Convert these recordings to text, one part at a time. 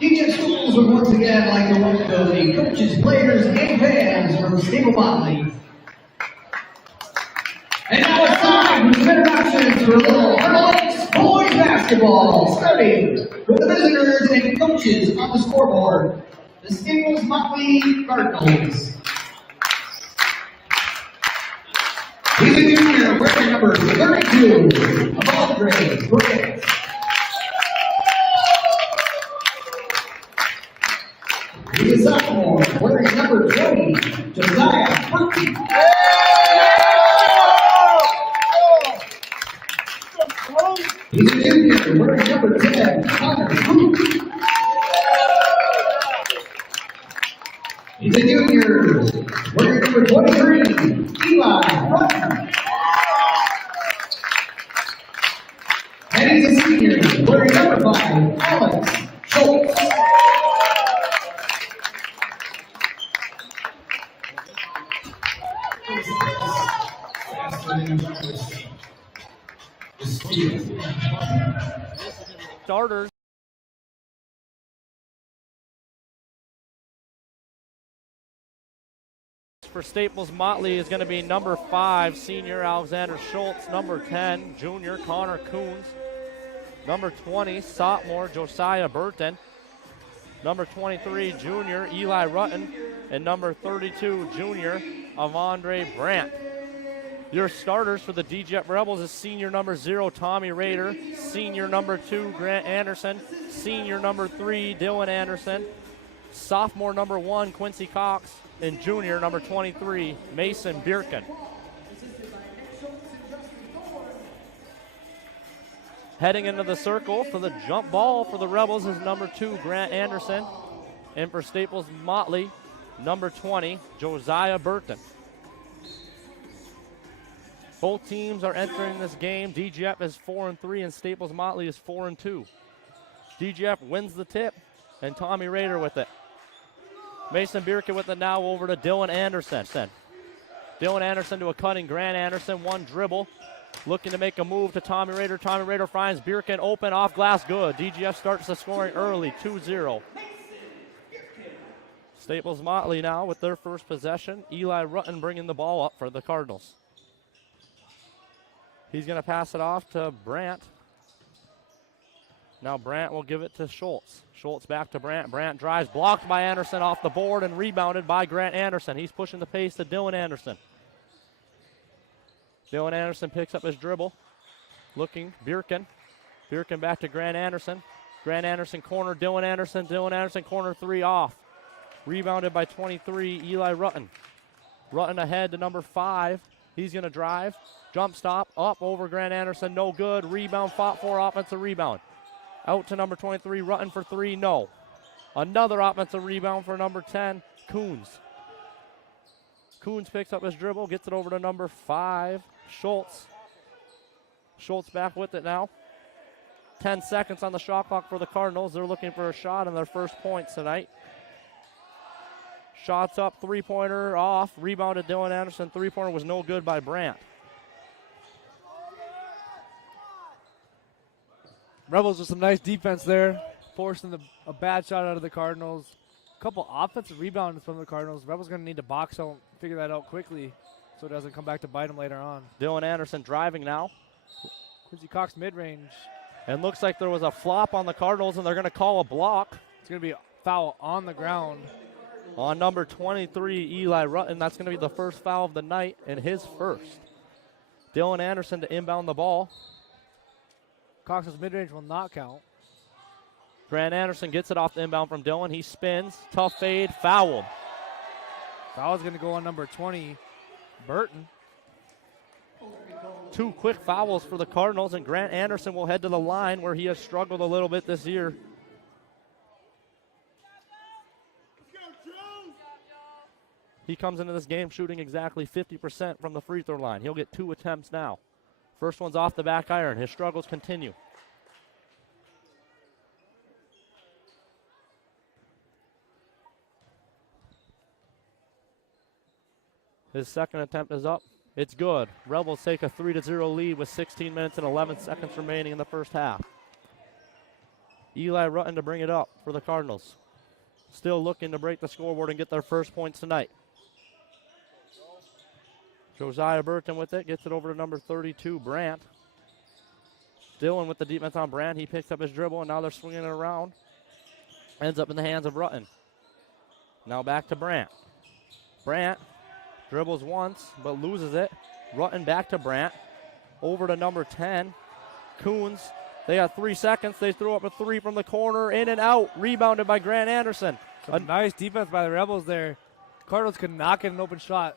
DGF Schools would once again like to welcome the coaches, players, and fans from Staple Motley. And now it's time for some introductions for Little Harbor Lakes boys basketball, starting with the visitors and coaches on the scoreboard, the Staples Motley Cardinals. He's a junior, wearing number 32, Andre Brant. He's a sophomore, wearing number 20, Josiah Burton. He's a junior, wearing number 10, Connor Booth. He's a junior, wearing number 23, Eli Rutten. And he's a senior, wearing number 5, Alex Schultz. Starters. For Staples Motley is going to be number 5, senior Alexander Schultz, number 10, junior Connor Coons, number 20, sophomore Josiah Burton, number 23, junior Eli Rutten, and number 32, junior Avondre Brant. Your starters for the DGF Rebels is senior number 0, Tommy Rader, senior number 2, Grant Anderson, senior number 3, Dylan Anderson, sophomore number 1, Quincy Cox, and junior number 23, Mason Birkin. Heading into the circle for the jump ball for the Rebels is number 2, Grant Anderson, and for Staples Motley, number 20, Josiah Burton. Both teams are entering this game. DGF is 4-3 and Staples Motley is 4-2. DGF wins the tip, and Tommy Rader with it. Mason Birkin with it now over to Dylan Anderson. Dylan Anderson to a cutting Grant Anderson, one dribble. Looking to make a move to Tommy Rader. Tommy Rader finds Birkin open, off glass, good. DGF starts the scoring early, 2-0. Staples Motley now with their first possession. Eli Rutten bringing the ball up for the Cardinals. He's going to pass it off to Brant. Now Brant will give it to Schultz. Schultz back to Brant. Brant drives, blocked by Anderson off the board and rebounded by Grant Anderson. He's pushing the pace to Dylan Anderson. Dylan Anderson picks up his dribble. Looking, Birkin. Birkin back to Grant Anderson. Grant Anderson corner, Dylan Anderson. Dylan Anderson corner 3 off. Rebounded by 23, Eli Rutten. Rutten ahead to number 5. He's going to drive. Jump stop, up over Grant Anderson, no good. Rebound, fought for, offensive rebound. Out to number 23, Rutten for 3, no. Another offensive rebound for number 10, Coons. Coons picks up his dribble, gets it over to number 5, Schultz. Schultz back with it now. 10 seconds on the shot clock for the Cardinals. They're looking for a shot on their first points tonight. Shots up, three-pointer off, rebounded Dylan Anderson. Three-pointer was no good by Brant. Rebels with some nice defense there, forcing a bad shot out of the Cardinals. A couple offensive rebounds from the Cardinals. Rebels going to need to box out, figure that out quickly so it doesn't come back to bite them later on. Dylan Anderson driving now. Quincy Cox mid-range. And looks like there was a flop on the Cardinals, and they're going to call a block. It's going to be a foul on the ground. On number 23, Eli Rutten. That's going to be the first foul of the night and his first. Dylan Anderson to inbound the ball. Cox's mid-range will not count. Grant Anderson gets it off the inbound from Dylan. He spins. Tough fade. Foul. Foul is going to go on number 20, Burton. 2 quick fouls for the Cardinals, and Grant Anderson will head to the line where he has struggled a little bit this year. He comes into this game shooting exactly 50% from the free throw line. He'll get 2 attempts now. First one's off the back iron. His struggles continue. His second attempt is up. It's good. Rebels take a 3-0 lead with 16 minutes and 11 seconds remaining in the first half. Eli Rutten to bring it up for the Cardinals. Still looking to break the scoreboard and get their first points tonight. Josiah Burton with it, gets it over to number 32, Brandt. Dillon with the defense on Brandt. He picks up his dribble, and now they're swinging it around. Ends up in the hands of Rutten. Now back to Brandt. Brandt dribbles once, but loses it. Rutten back to Brandt. Over to number 10, Coons. They got 3 seconds. They throw up a three from the corner, in and out. Rebounded by Grant Anderson. A nice defense by the Rebels there. Cardinals could not get an open shot.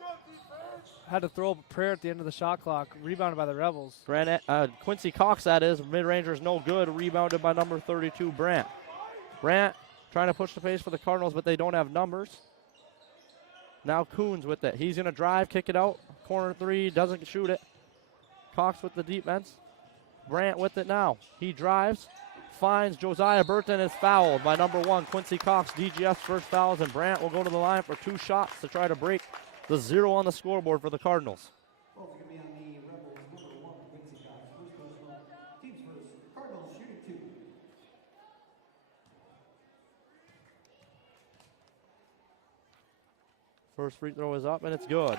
Had to throw up a prayer at the end of the shot clock. Rebounded by the Rebels. Quincy Cox, that is. Mid-ranger's no good. Rebounded by number 32, Brandt. Brandt trying to push the pace for the Cardinals, but they don't have numbers. Now Coons with it. He's going to drive, kick it out. Corner three, doesn't shoot it. Cox with the defense. Brandt with it now. He drives, finds Josiah Burton, is fouled by number 1, Quincy Cox. DGF's first fouls, and Brandt will go to the line for 2 shots to try to break the 0 on the scoreboard for the Cardinals. Well, it's going to be on the Rebels, number 1, Quincy Cox. First personal, team's first. Cardinals shooting 2. First free throw is up, and it's good.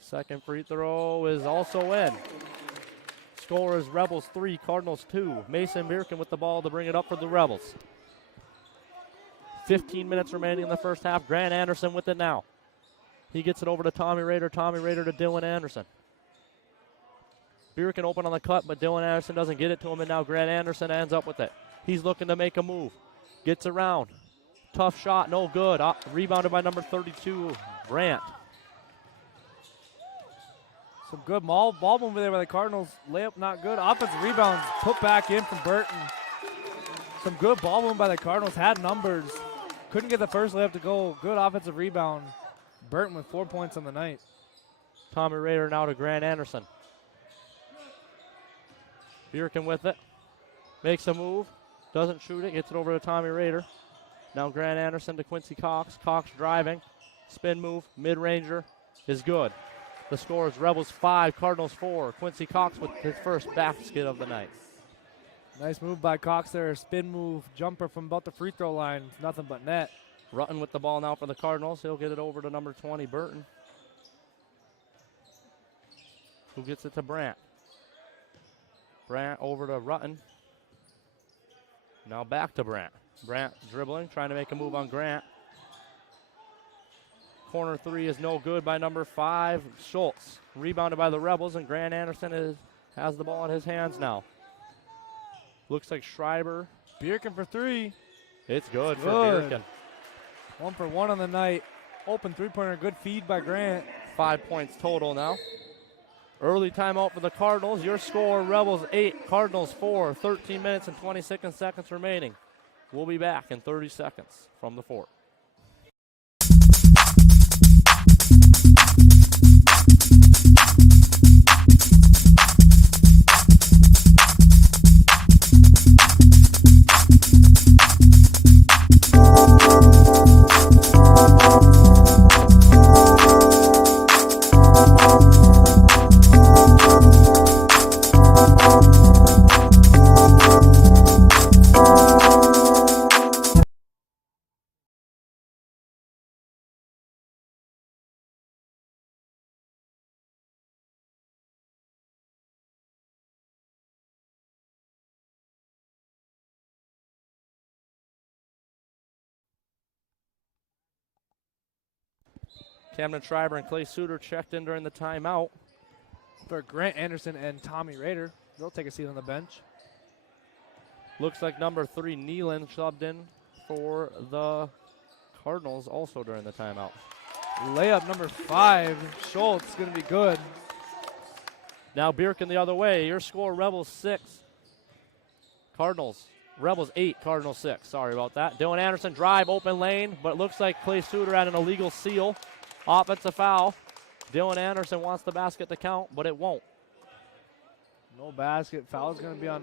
Second free throw is also in. Score is Rebels 3, Cardinals 2. Mason Bierkin with the ball to bring it up for the Rebels. 15 minutes remaining in the first half. Grant Anderson with it now. He gets it over to Tommy Rader. Tommy Rader to Dylan Anderson. Bierkin open on the cut, but Dylan Anderson doesn't get it to him, and now Grant Anderson ends up with it. He's looking to make a move. Gets around. Tough shot, no good. Rebounded by number 32, Brandt. Some good ball movement there by the Cardinals. Layup not good. Offensive rebounds put back in from Burton. Some good ball movement by the Cardinals. Had numbers. Couldn't get the first layup to go. Good offensive rebound. Burton with 4 points on the night. Tommy Rader now to Grant Anderson. Bierkin with it. Makes a move. Doesn't shoot it. Gets it over to Tommy Rader. Now Grant Anderson to Quincy Cox. Cox driving. Spin move. Mid-ranger is good. The score is Rebels 5, Cardinals 4. Quincy Cox with his first basket of the night. Nice move by Cox there. Spin move. Jumper from about the free throw line. Nothing but net. Rutten with the ball now for the Cardinals. He'll get it over to number 20, Burton, who gets it to Brandt. Brandt over to Rutten. Now back to Brandt. Brandt dribbling, trying to make a move on Grant. Corner three is no good by number 5, Schultz. Rebounded by the Rebels, and Grant Anderson has the ball in his hands now. Looks like Schreiber. Bierkin for 3. It's good for Good. Bierkin. 1 for 1 on the night. Open three-pointer. Good feed by Grant. 5 points total now. Early timeout for the Cardinals. Your score, Rebels 8, Cardinals 4. 13 minutes and 26 seconds remaining. We'll be back in 30 seconds from the fort. Camden Schreiber and Clay Suter checked in during the timeout. For Grant Anderson and Tommy Rader. They'll take a seat on the bench. Looks like number 3, Nealon, subbed in for the Cardinals also during the timeout. Layup number 5, Schultz, going to be good. Now Bierkin the other way. Your score, Rebels 6, Rebels 8, Cardinals 6. Sorry about that. Dylan Anderson drive, open lane, but it looks like Clay Suter had an illegal seal. Offensive foul. Dylan Anderson wants the basket to count, but it won't. No basket. Foul's going to be on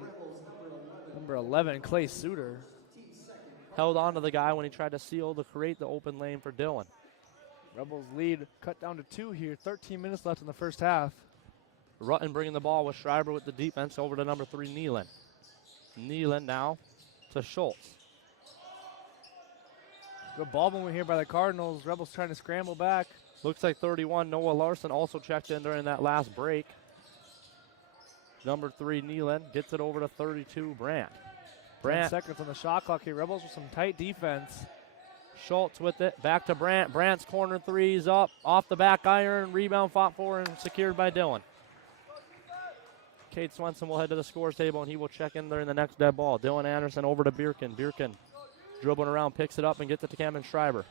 number 11, Clay Suter. Held on to the guy when he tried to seal to create the open lane for Dillon. Rebels lead cut down to 2 here. 13 minutes left in the first half. Rutten bringing the ball with Schreiber with the defense over to number 3, Nealon. Nealon now to Schultz. Good ball movement here by the Cardinals. Rebels trying to scramble back. Looks like 31, Noah Larson also checked in during that last break. Number 3, Nealon gets it over to 32, Brandt. 10 seconds on the shot clock here. Rebels with some tight defense. Schultz with it, back to Brandt. Brandt's corner three's up, off the back iron, rebound fought for and secured by Dillon. Cade Swenson will head to the scores table and he will check in during the next dead ball. Dylan Anderson over to Bierkin. Bierkin dribbling around, picks it up and gets it to Cameron Schreiber.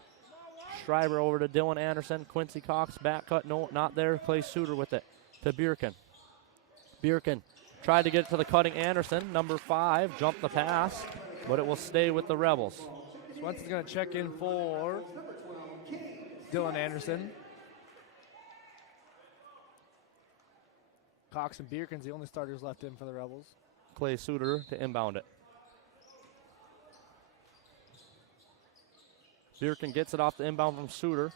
Schreiber over to Dylan Anderson. Quincy Cox, back cut, no, not there. Clay Suter with it to Bierkin. Bierkin tried to get it to the cutting Anderson. Number 5 jumped the pass, but it will stay with the Rebels. Swenson's going to check in for Dylan Anderson. Cox and Bierkin's the only starters left in for the Rebels. Clay Suter to inbound it. Bierkin gets it off the inbound from Suter,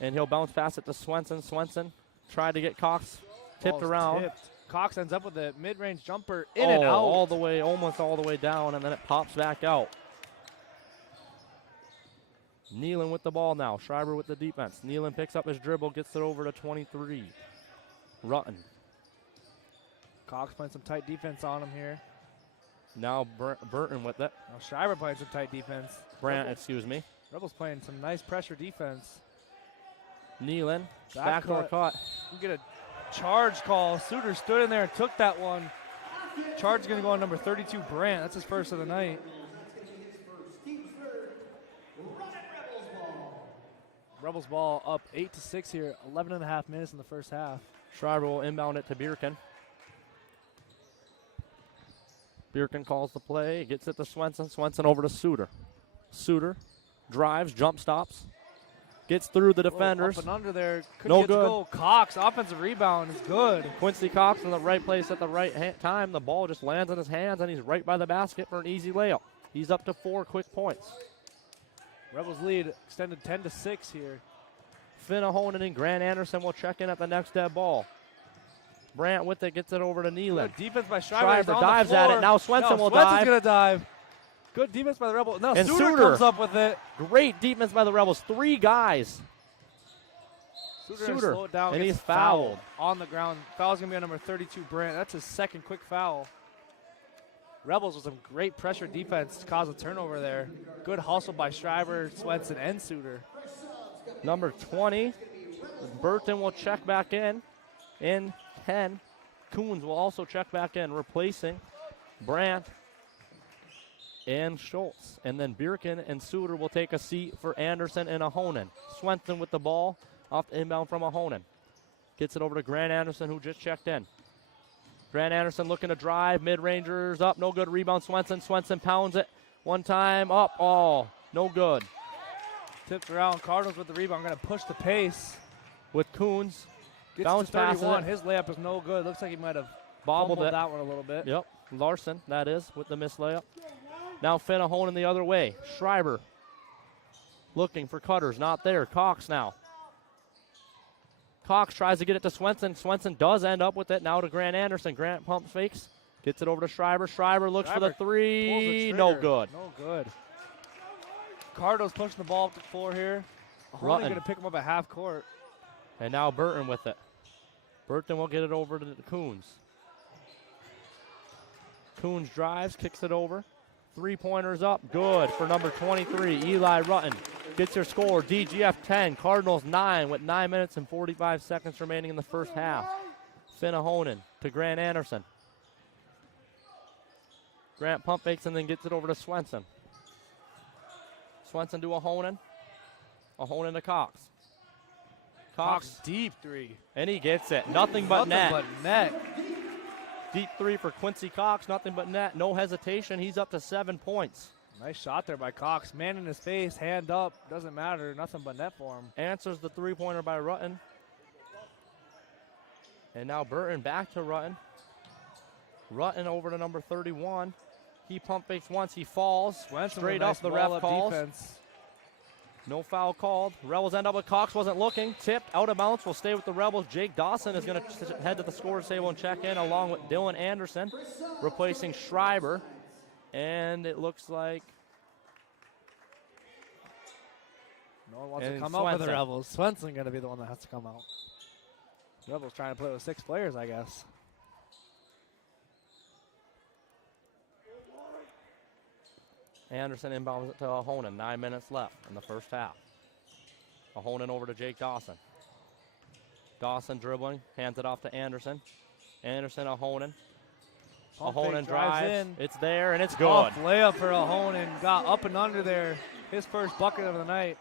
and he'll bounce pass it to Swenson. Swenson tried to get Cox tipped Ball's around. tipped. Cox ends up with a mid-range jumper in and out. All the way, almost all the way down, and then it pops back out. Nealon with the ball now. Schreiber with the defense. Nealon picks up his dribble, gets it over to 23. Rutten. Cox playing some tight defense on him here. Now Burton with it. Now Schreiber playing some tight defense. Brandt, excuse me. Rebels playing some nice pressure defense. Nealon, backdoor cut. We get a charge call. Suter stood in there and took that one. Charge is going to go on number 32, Brandt. That's his first of the night. Rebels ball up 8-6 here. 11.5 minutes in the first half. Schreiber will inbound it to Bierkin. Bierkin calls the play, gets it to Swenson. Swenson over to Suter. Suter drives, jump stops, gets through the defenders. Up and under there. No Couldn't get to good. go. Cox, offensive rebound is good. Quincy Cox in the right place at the right time. The ball just lands in his hands, and he's right by the basket for an easy layup. He's up to 4 quick points. Rebels lead extended 10-6 here. Finn Ahonen and Grant Anderson will check in at the next dead ball. Brandt with it, gets it over to Nealon. Good defense by Schreiber. Schreiber He's on dives the at floor. it. Now Swenson will Swenson's dive. going to dive. Good defense by the Rebels. Now And Suter Suter. comes up with it. Great defense by the Rebels. 3 guys. Suter slow it and down, gets he's fouled. on the ground. Foul's going to be on number 32, Brandt. That's his second quick foul. Rebels with some great pressure defense to cause a turnover there. Good hustle by Schreiber, Swenson, and Suter. Number 20, Burton will check back in 10. Coons will also check back in, replacing Brandt and Schultz. And then Bierkin and Suter will take a seat for Anderson and Ahonen. Swenson with the ball off the inbound from Ahonen. Gets it over to Grant Anderson, who just checked in. Grant Anderson looking to drive, mid-rangers up, no good. Rebound Swenson. Swenson pounds it one time, up, no good. Tipped around, Cardinals with the rebound. Going to push the pace. With Coons. Gets Bounce to 31. pass it. His layup is no good. Looks like he might have Bobbled fumbled it. that one a little bit. Yep, Larson, that is, with the missed layup. Now Finn Ahonen the other way. Schreiber looking for cutters, not there. Cox now. Cox tries to get it to Swenson. Swenson does end up with it now to Grant Anderson. Grant pump fakes, gets it over to Schreiber. Schreiber looks for the Pulls the three. trigger. No good. No good. Cardinals pushing the ball up the floor here. Ahonen Rutten. going to pick him up at half court. And now Burton with it. Burton will get it over to Coons. Coons drives, kicks it over. 3-pointers up, good for number 23, Eli Rutten. Gets your score, DGF 10, Cardinals 9 with 9 minutes and 45 seconds remaining in the first half. Finn Ahonen to Grant Anderson. Grant pump fakes and then gets it over to Swenson. Swenson to Ahonen. Ahonen to Cox. Cox deep three. And he gets it. Nothing but net. Nothing but net. Deep three for Quincy Cox. Nothing but net. No hesitation. He's up to 7 points. Nice shot there by Cox. Man in his face, hand up. Doesn't matter. Nothing but net for him. Answers the 3-pointer by Rutten. And now Burton back to Rutten. Rutten over to number 31. He pump fakes once. He falls. Swenson Straight with a up nice the wall ref up calls. defense. No foul called. Rebels end up with Cox, wasn't looking. Tipped, out of bounds, will stay with the Rebels. Jake Dawson is going to head to the scorer's table and check in along with Dylan Anderson, replacing Schreiber. And it looks like No one wants to And come out for the Swenson. Rebels. Swenson going to be the one that has to come out. Rebels trying to play with 6 players, I guess. Anderson inbounds it to Ahonen. 9 minutes left in the first half. Ahonen over to Jake Dawson. Dawson dribbling, hands it off to Anderson. Anderson, Ahonen. Pump Ahonen fake, drives. in. It's there, and it's good. Off layup for Ahonen. Got up and under there. His first bucket of the night.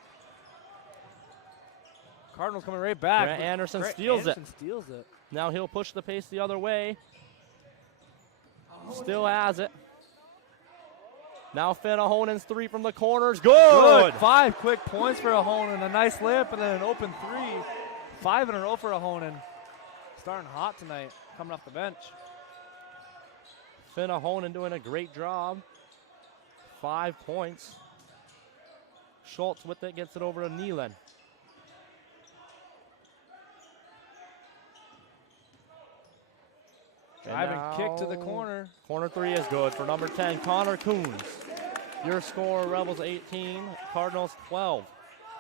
Cardinals coming right back. Grant but Anderson Grant steals Anderson steals it. Now he'll push the pace the other way. Still has it. Now Finn Ahonen's 3 from the corners. Good. 5 quick points for Ahonen. A nice layup and then an open 3. 5 in a row for Ahonen. Starting hot tonight, coming off the bench. Finn Ahonen doing a great job. 5 points. Schultz with it, gets it over to Nealon. Driving kick to the corner. Corner 3 is good for number 10, Connor Coons. Your score, Rebels 18, Cardinals 12.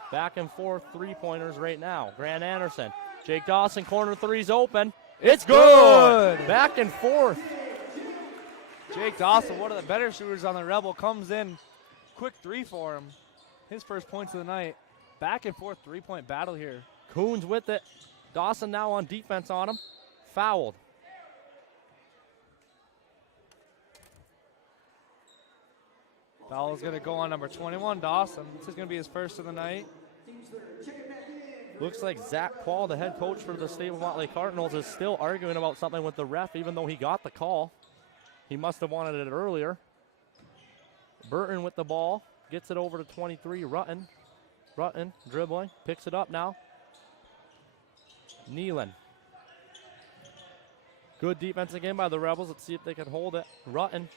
Back and forth 3-pointers right now. Grant Anderson, Jake Dawson, corner 3's open. It's good. Back and forth. Jake Dawson, one of the better shooters on the Rebel, comes in. Quick 3 for him. His first points of the night. Back and forth 3-point battle here. Coons with it. Dawson now on defense on him. Fouled. Foul is going to go on number 21, Dawson. This is going to be his first of the night. Looks like Zach Paul, the head coach for the Stable Motley Cardinals, is still arguing about something with the ref, even though he got the call. He must have wanted it earlier. Burton with the ball, gets it over to 23, Rutten. Rutten dribbling, picks it up now. Nealon. Good defense again by the Rebels. Let's see if they can hold it. Rutten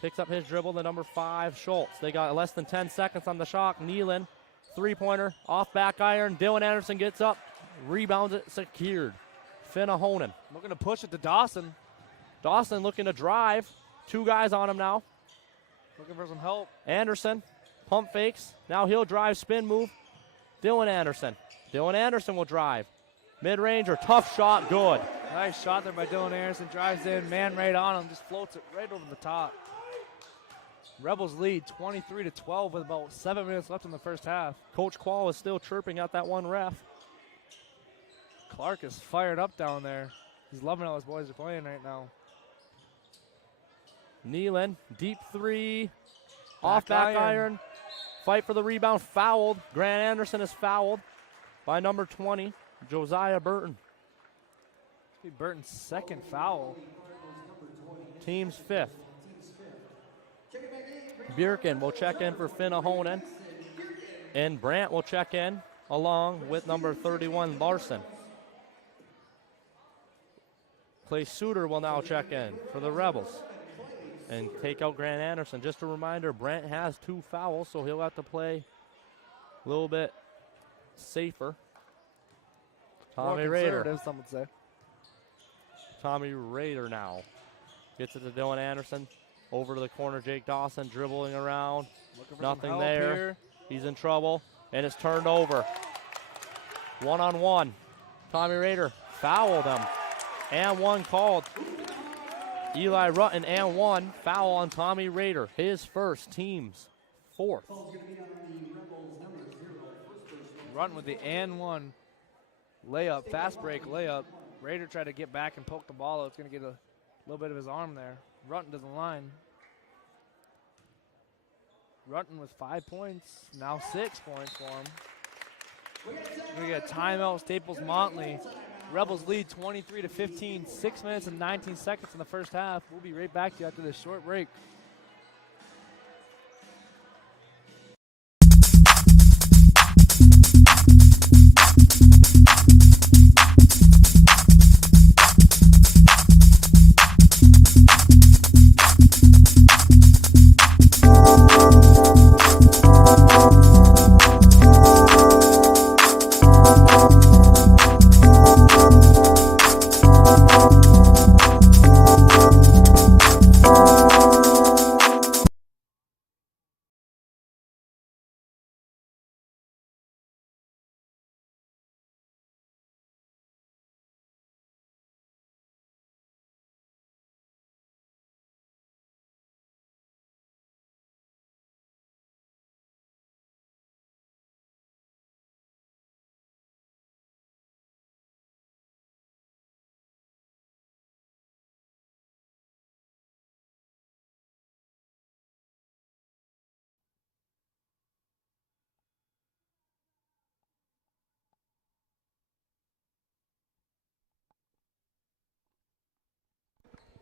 picks up his dribble, the number 5, Schultz. They got less than 10 seconds on the shot. Nealon, 3-pointer, off back iron. Dylan Anderson gets up, rebounds it, secured. Finn Ahonen. Looking to push it to Dawson. Dawson looking to drive. 2 guys on him now. Looking for some help. Anderson, pump fakes. Now he'll drive, spin move. Dylan Anderson. Dylan Anderson will drive. Mid-range or tough shot, good. Nice shot there by Dylan Anderson. Drives in, man right on him. Just floats it right over the top. Rebels lead 23-12 with about 7 minutes left in the first half. Coach Quall is still chirping at that one ref. Clark is fired up down there. He's loving how his boys are playing right now. Nealon, deep 3. Off back iron. Fight for the rebound, fouled. Grant Anderson is fouled by number 20, Josiah Burton. This will be Burton's second foul. Team's 5th. Bjerken will check in for Finn Ahonen. And Brandt will check in along with number 31, Larson. Clay Suter will now check in for the Rebels and take out Grant Anderson. Just a reminder, Brandt has 2 fouls, so he'll have to play a little bit safer. Tommy More Rader. conservative, some would say. Tommy Rader now gets it to Dylan Anderson. Over to the corner, Jake Dawson dribbling around. Looking for Nothing some help there. here. He's in trouble, and it's turned over. 1-on-1. Tommy Rader fouled him. And 1 called. Eli Rutten and 1. Foul on Tommy Rader. His first, team's 4th. Run with the and 1 layup, fast break layup. Rader tried to get back and poke the ball out. It's going to get a little bit of his arm there. Rutten doesn't line. Rutten with 5 points, now 6 points for him. We get a timeout, Staples Motley. Rebels lead 23-15, 6 minutes and 19 seconds in the first half. We'll be right back to you after this short break.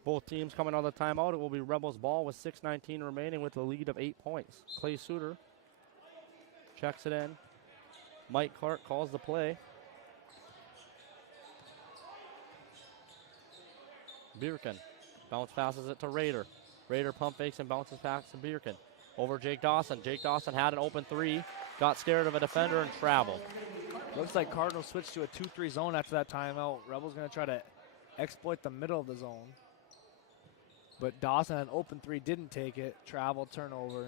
Both teams coming on the timeout. It will be Rebels ball with 6:19 remaining with a lead of 8 points. Clay Suter checks it in. Mike Clark calls the play. Bierken bounce passes it to Raider. Raider pump fakes and bounces past to Bierken. Over Jake Dawson. Jake Dawson had an open three, got scared of a defender and traveled. Looks like Cardinals switched to a 2-3 zone after that timeout. Rebels going to try to exploit the middle of the zone. But Dawson had an open three, didn't take it. Travel, turnover,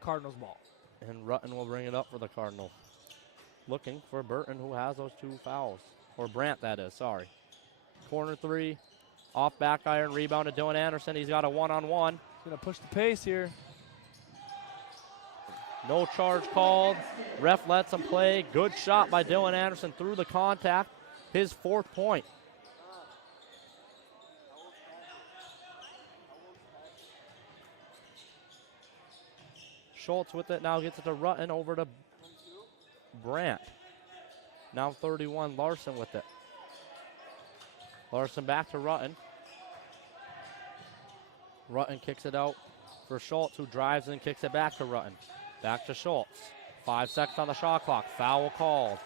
Cardinals ball. And Rutten will bring it up for the Cardinals. Looking for Burton, who has those 2 fouls. Or Brandt, that is, sorry. Corner three, off back iron, rebound to Dylan Anderson. He's got a one-on-one. He's going to push the pace here. No charge called. Ref lets him play. Good shot by Dylan Anderson through the contact. His 4th point. Schultz with it, now gets it to Rutten, over to Brandt. Now 31, Larson with it. Larson back to Rutten. Rutten kicks it out for Schultz, who drives and kicks it back to Rutten. Back to Schultz. 5 seconds on the shot clock. Foul called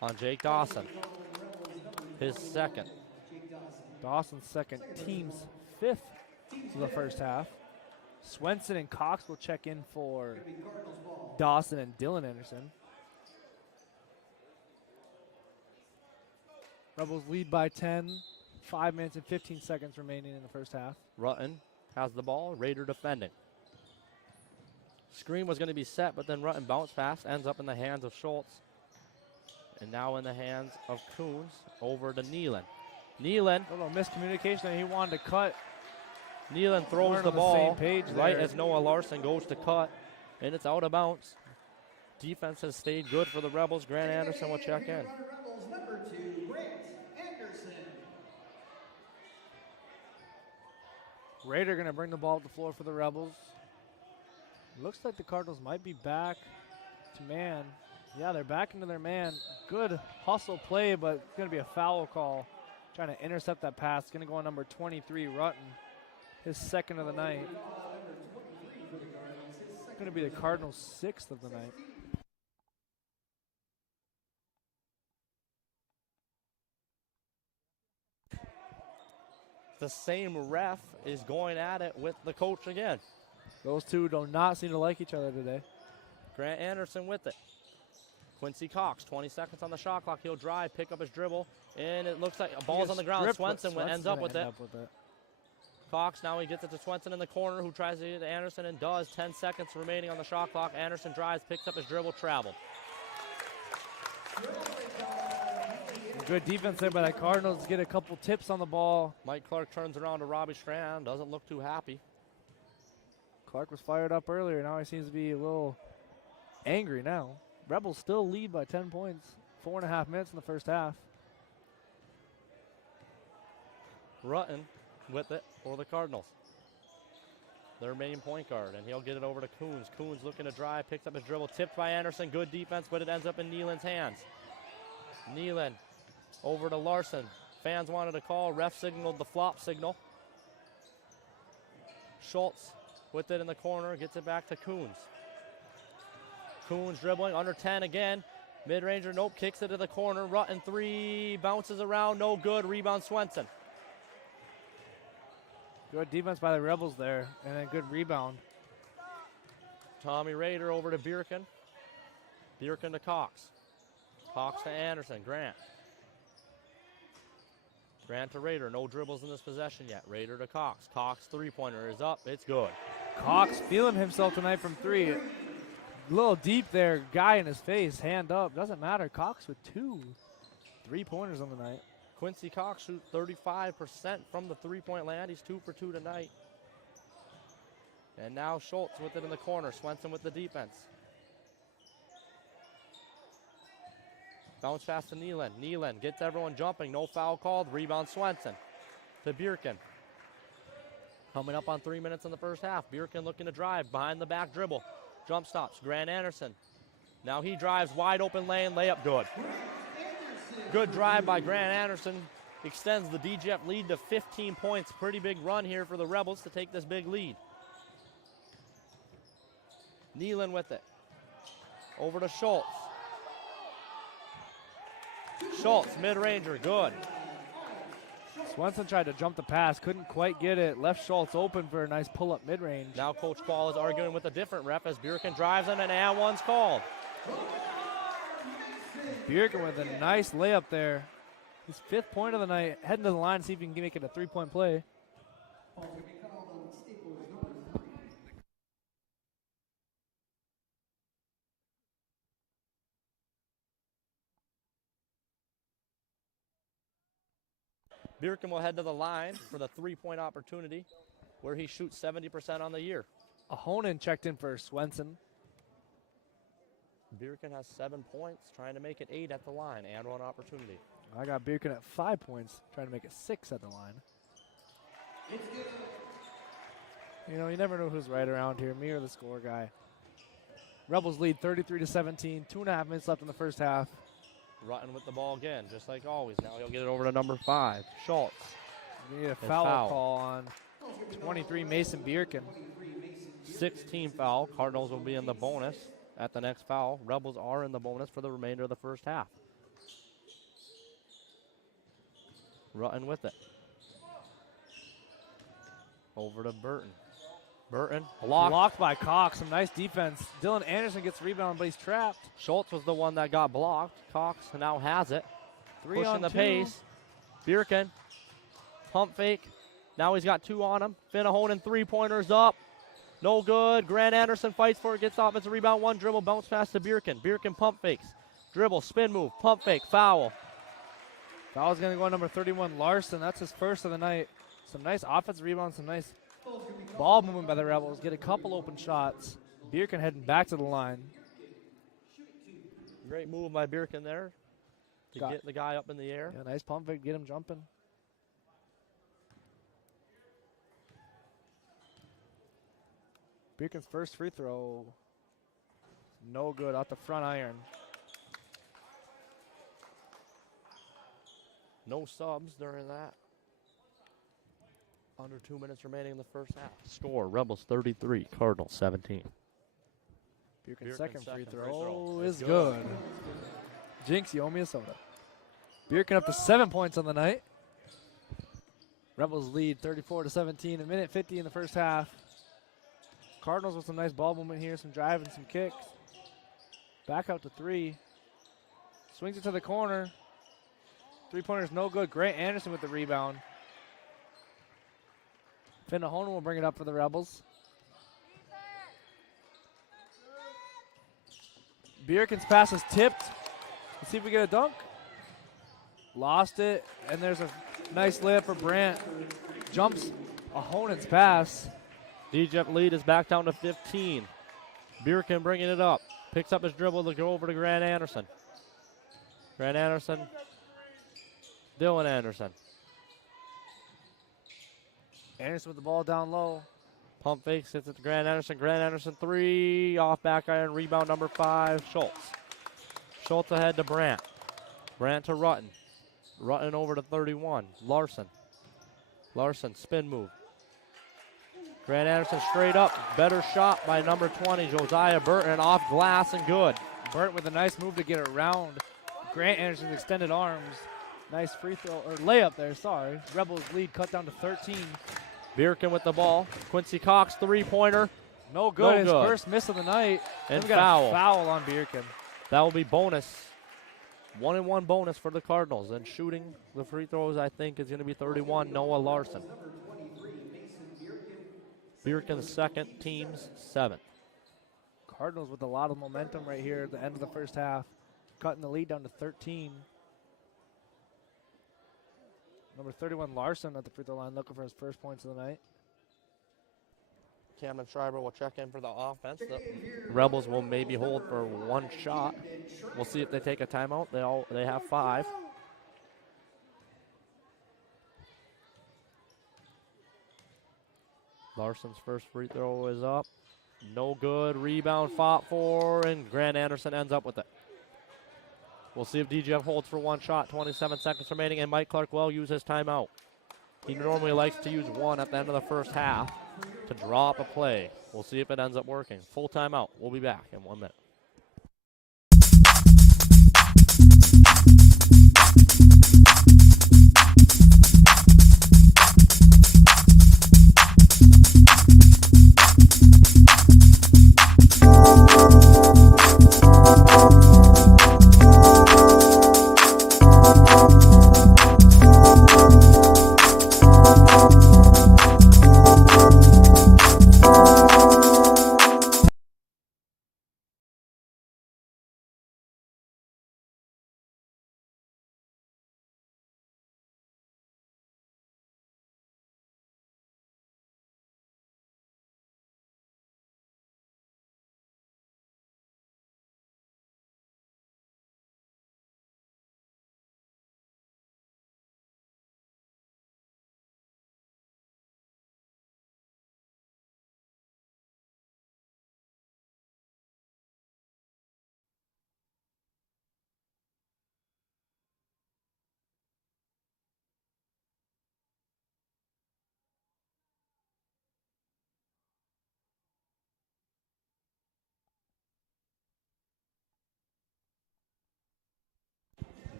on Jake Dawson. His 2nd. Dawson's 2nd, team's 5th for the first half. Swenson and Cox will check in for Dawson and Dylan Anderson. Rebels lead by 10. 5 minutes and 15 seconds remaining in the first half. Rutten has the ball. Raider defending. Screen was going to be set, but then Rutten bounce pass ends up in the hands of Schultz. And now in the hands of Coons, over to Nealon. Nealon. A little miscommunication that he wanted to cut. Nealon throws We're the on the ball same page right there. as Noah Larson goes to cut, and it's out of bounds. Defense has stayed good for the Rebels. Grant Anderson will check in. Rebels number 2, Grant Anderson. Raider going to bring the ball up the floor for the Rebels. Looks like the Cardinals might be back to man. Yeah, they're back into their man. Good hustle play, but it's going to be a foul call. Trying to intercept that pass. It's going to go on number 23, Rutten. His 2nd of the night. It's going to be the Cardinals' 6th of the night. The same ref is going at it with the coach again. Those two do not seem to like each other today. Grant Anderson with it. Quincy Cox, 20 seconds on the shot clock. He'll drive, pick up his dribble, and it looks like a ball's on the ground. Swenson ends up with it. Cox, now he gets it to Swenson in the corner, who tries to get it to Anderson and does. 10 seconds remaining on the shot clock. Anderson drives, picks up his dribble, travel. Good defense there by the Cardinals. Get a couple tips on the ball. Mike Clark turns around to Robbie Strand, doesn't look too happy. Clark was fired up earlier. Now he seems to be a little angry now. Rebels still lead by 10 points. 4.5 minutes in the first half. Rutten with it for the Cardinals. Their main point guard, and he'll get it over to Coons. Coons looking to drive, picks up his dribble, tipped by Anderson. Good defense, but it ends up in Nealon's hands. Nealon over to Larson. Fans wanted a call. Ref signaled the flop signal. Schultz with it in the corner, gets it back to Coons. Coons dribbling, under 10 again. Mid-ranger, nope, kicks it to the corner. Rutten 3, bounces around, no good. Rebound Swenson. Good defense by the Rebels there, and a good rebound. Tommy Raider over to Bierken. Bierken to Cox. Cox to Anderson. Grant. Grant to Raider. No dribbles in this possession yet. Raider to Cox. Cox three-pointer is up. It's good. Cox feeling himself tonight from 3. A little deep there. Guy in his face. Hand up. Doesn't matter. Cox with 2 3-pointers on the night. Quincy Cox shoots 35% from the three-point land. He's 2 for 2 tonight. And now Schultz with it in the corner. Swenson with the defense. Bounce pass to Nealon. Nealon gets everyone jumping. No foul called. Rebound Swenson to Bierken. Coming up on 3 minutes in the first half. Bierken looking to drive. Behind the back dribble. Jump stops. Grant Anderson. Now he drives. Wide open lane. Layup good. Good drive by Grant Anderson. extends the DGF lead to 15 points. Pretty big run here for the Rebels to take this big lead. Nealon with it. Over to Schultz. Schultz, mid-ranger, good. Swenson tried to jump the pass, couldn't quite get it. Left Schultz open for a nice pull-up mid-range. Now Coach Paul is arguing with a different ref as Bjerken drives in and and one's called. Bjerken with a nice layup there. His 5th point of the night, heading to the line, see if he can make it a 3-point play. Bjerken will head to the line for the 3-point opportunity where he shoots 70% on the year. Ahonen checked in for Swenson. Bjerken has 7 points, trying to make it 8 at the line and one opportunity. I got Bjerken at 5 points, trying to make it 6 at the line. You know, you never know who's right around here, me or the score guy. Rebels lead 33-17, 2.5 minutes left in the first half. Rutten with the ball again, just like always. Now he'll get it over to number 5, Schultz. We need a foul call on 23, Mason Bjerken. 16 foul. Cardinals will be in the bonus at the next foul. Rebels are in the bonus for the remainder of the first half. Rutten with it. Over to Burton. Burton blocked by Cox. Some nice defense. Dylan Anderson gets rebound, but he's trapped. Schultz was the one that got blocked. Cox now has it. 3 Pushing on the 2. pace. Bjerken. Pump fake. Now he's got 2 on him. Finn Ahonen 3-pointers up. No good. Grant Anderson fights for it. Gets offensive rebound. 1 dribble. Bounce pass to Bjerken. Bjerken pump fakes. Dribble. Spin move. Pump fake. Foul. Foul's going to go on number 31, Larson. That's his first of the night. Some nice offensive rebounds. Some nice ball movement by the Rebels. Get a couple open shots. Bjerken heading back to the line. Great move by Bjerken there to get the guy up in the air. Yeah, nice pump fake. Get him jumping. Bjerken's first free throw. No good. Out the front iron. No subs during that. Under 2 minutes remaining in the first half. Score, Rebels 33, Cardinals 17. Bjerken's second free throw is good. Jinx, you owe me a soda. Bjerken up to 7 points on the night. Rebels lead 34-17, a minute 50 in the first half. Cardinals with some nice ball movement here, some driving, some kicks. Back out to 3. Swings it to the corner. 3-pointer's no good. Grant Anderson with the rebound. Finn Ahonen will bring it up for the Rebels. Bjerken's pass is tipped. Let's see if we get a dunk. Lost it, and there's a nice layup for Brandt. Jumps Ahonen's pass. DGF lead is back down to 15. Bjerken bringing it up. Picks up his dribble to go over to Grant Anderson. Grant Anderson. Dylan Anderson. Anderson with the ball down low. Pump fakes, hits it to Grant Anderson. Grant Anderson 3, off back iron, rebound number 5, Schultz. Schultz ahead to Brandt. Brandt to Rutten. Rutten over to 31, Larson. Larson, spin move. Grant Anderson straight up, better shot by number 20, Josiah Burton, off glass and good. Burton with a nice move to get around Grant Anderson's extended arms. Nice free throw, or layup there, sorry. Rebels lead cut down to 13. Bjerken with the ball. Quincy Cox, 3-pointer. No good. No His good. first miss of the night. And we got foul. a foul on Bjerken. That will be bonus. 1-and-1 bonus for the Cardinals. And shooting the free throws, I think, is going to be 31, Noah Larson. Bjerken's second, team's 7th. Cardinals with a lot of momentum right here at the end of the first half. Cutting the lead down to 13. Number 31, Larson at the free throw line, looking for his first points of the night. Cameron Schreiber will check in for the offense. The Rebels will maybe hold for 1 shot. We'll see if they take a timeout. They have 5. Larson's first free throw is up. No good. Rebound fought for, and Grant Anderson ends up with it. We'll see if DGF holds for one shot. 27 seconds remaining, and Mike Clark will use his timeout. He normally likes to use one at the end of the first half to draw up a play. We'll see if it ends up working. Full timeout. We'll be back in 1 minute.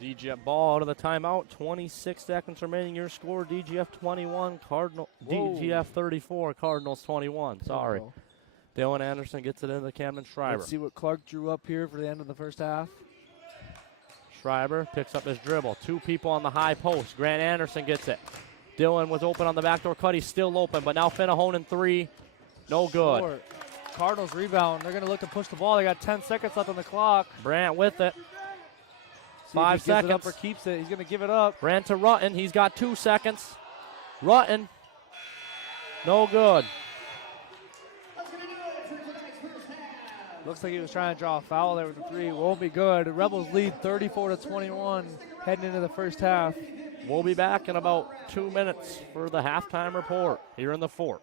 DGF ball out of the timeout. 26 seconds remaining. Your score: DGF 21, DGF 34, Cardinals 21. Sorry. Dylan Anderson gets it into Camden Schreiber. Let's see what Clark drew up here for the end of the first half. Schreiber picks up his dribble. Two people on the high post. Grant Anderson gets it. Dylan was open on the backdoor cut. He's still open, but now Finnehonen three. No good. Short. Cardinals rebound. They're going to look to push the ball. They got 10 seconds left on the clock. Brandt with it. See 5 if he gives seconds. it up or keeps it. He's going to give it up. Brandt to Rutten. He's got 2 seconds. Rutten. No good. Looks like he was trying to draw a foul there with the three. Won't be good. The Rebels lead 34-21 heading into the first half. We'll be back in about 2 minutes for the halftime report here in the fort.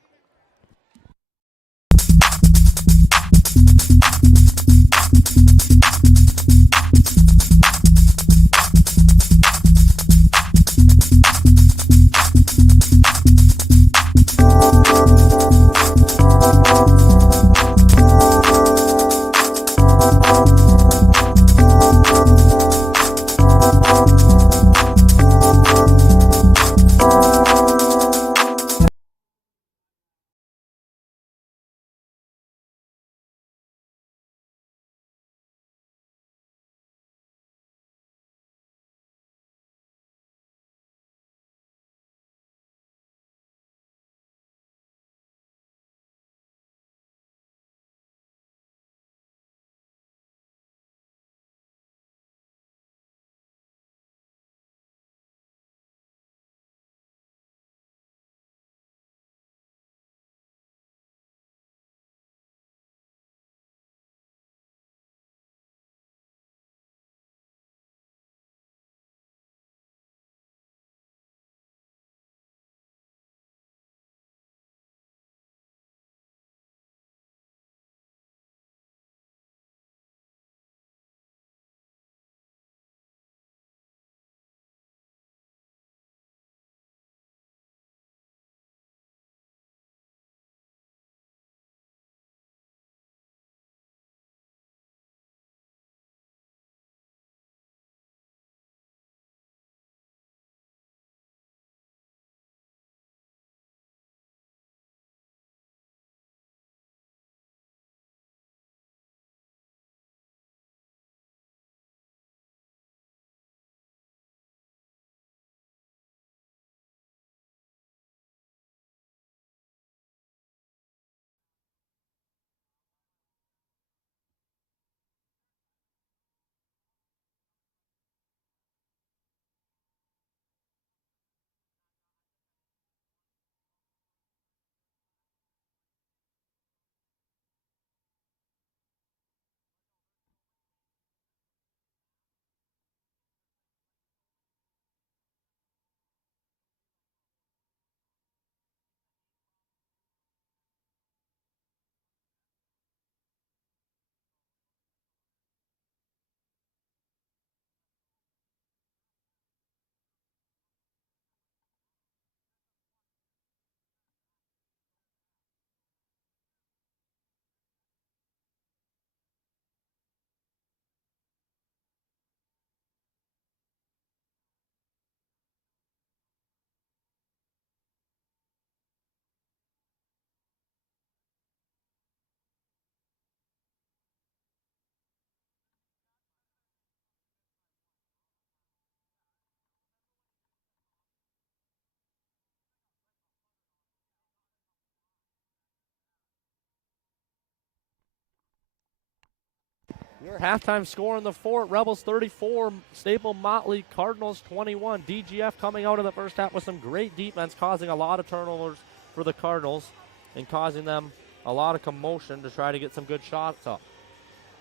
Your halftime score in the fort, Rebels 34, Staple Motley Cardinals 21. DGF coming out of the first half with some great defense, causing a lot of turnovers for the Cardinals and causing them a lot of commotion to try to get some good shots up.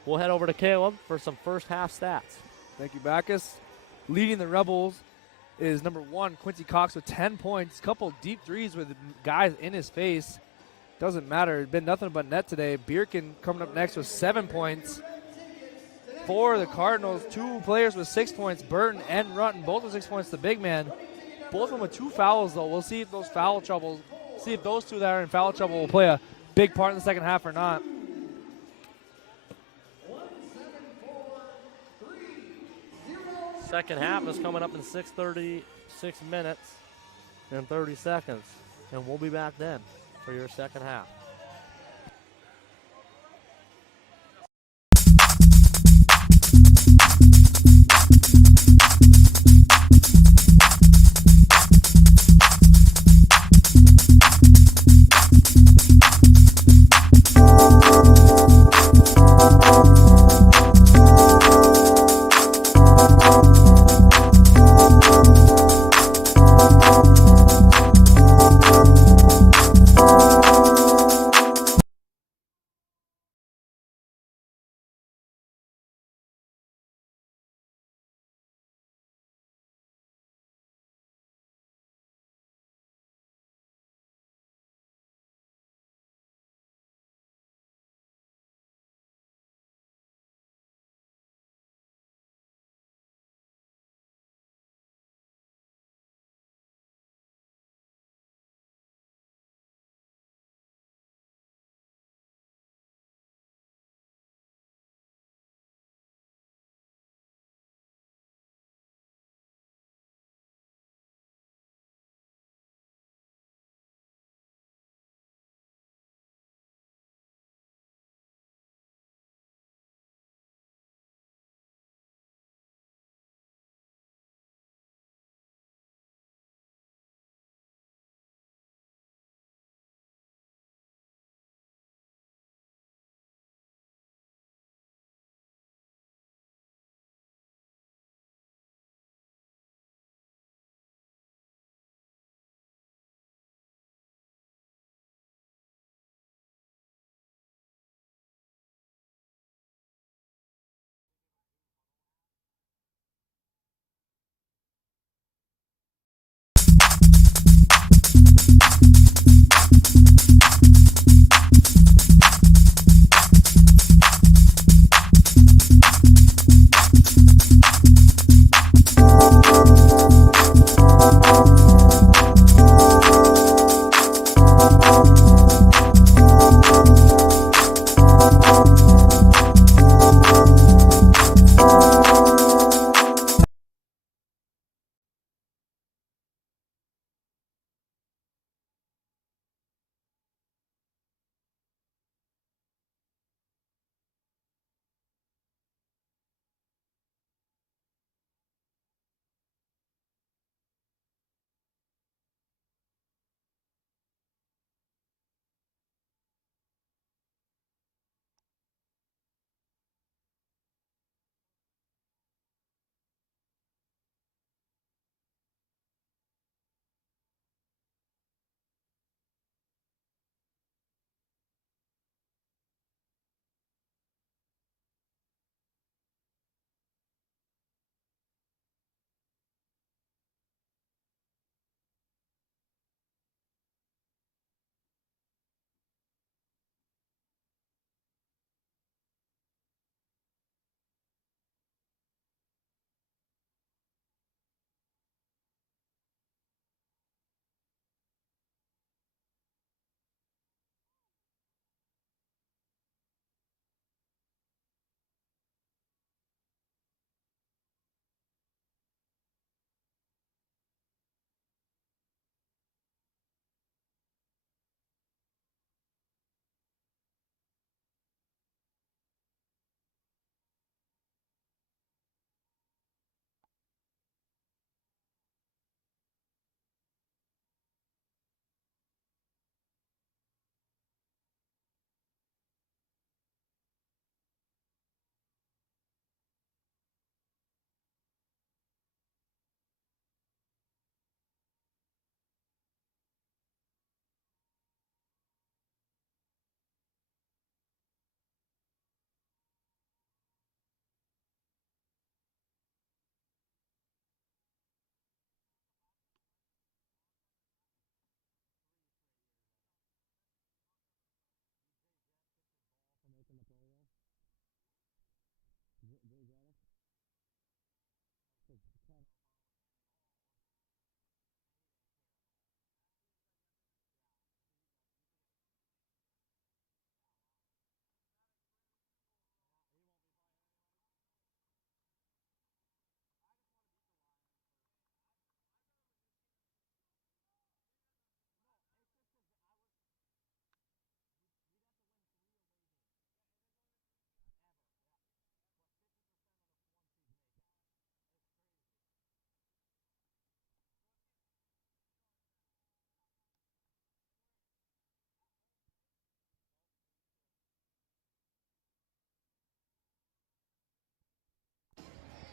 We'll head over to Caleb for some first half stats. Thank you, Backus. Leading the Rebels is number 1, Quincy Cox with 10 points. Couple deep threes with guys in his face. Doesn't matter. It's been nothing but net today. Bierkin coming up next with 7 points. For the Cardinals, 2 players with 6 points, Burton and Rutten, both with 6 points, the big man. Both of them with 2 fouls, though. We'll see if those two that are in foul trouble will play a big part in the second half or not. Second half is coming up in 6:36 minutes and 30 seconds. And we'll be back then for your second half.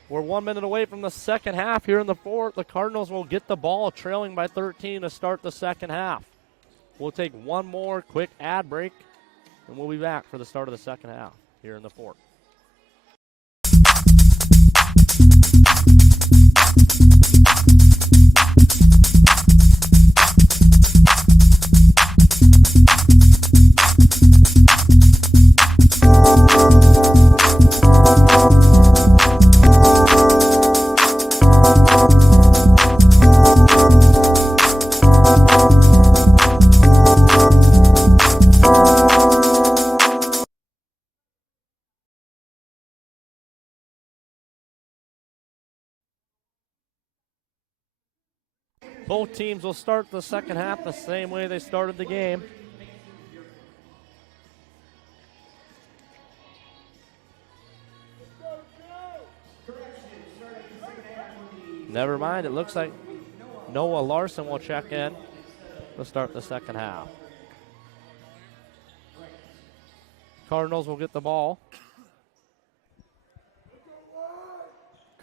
We're 1 minute away from the second half here in the fourth. The Cardinals will get the ball trailing by 13 to start the second half. We'll take one more quick ad break, and we'll be back for the start of the second half here in the fourth. Both teams will start the second half the same way they started the game. Never mind, it looks like Noah Larson will check in to start the second half. Cardinals will get the ball.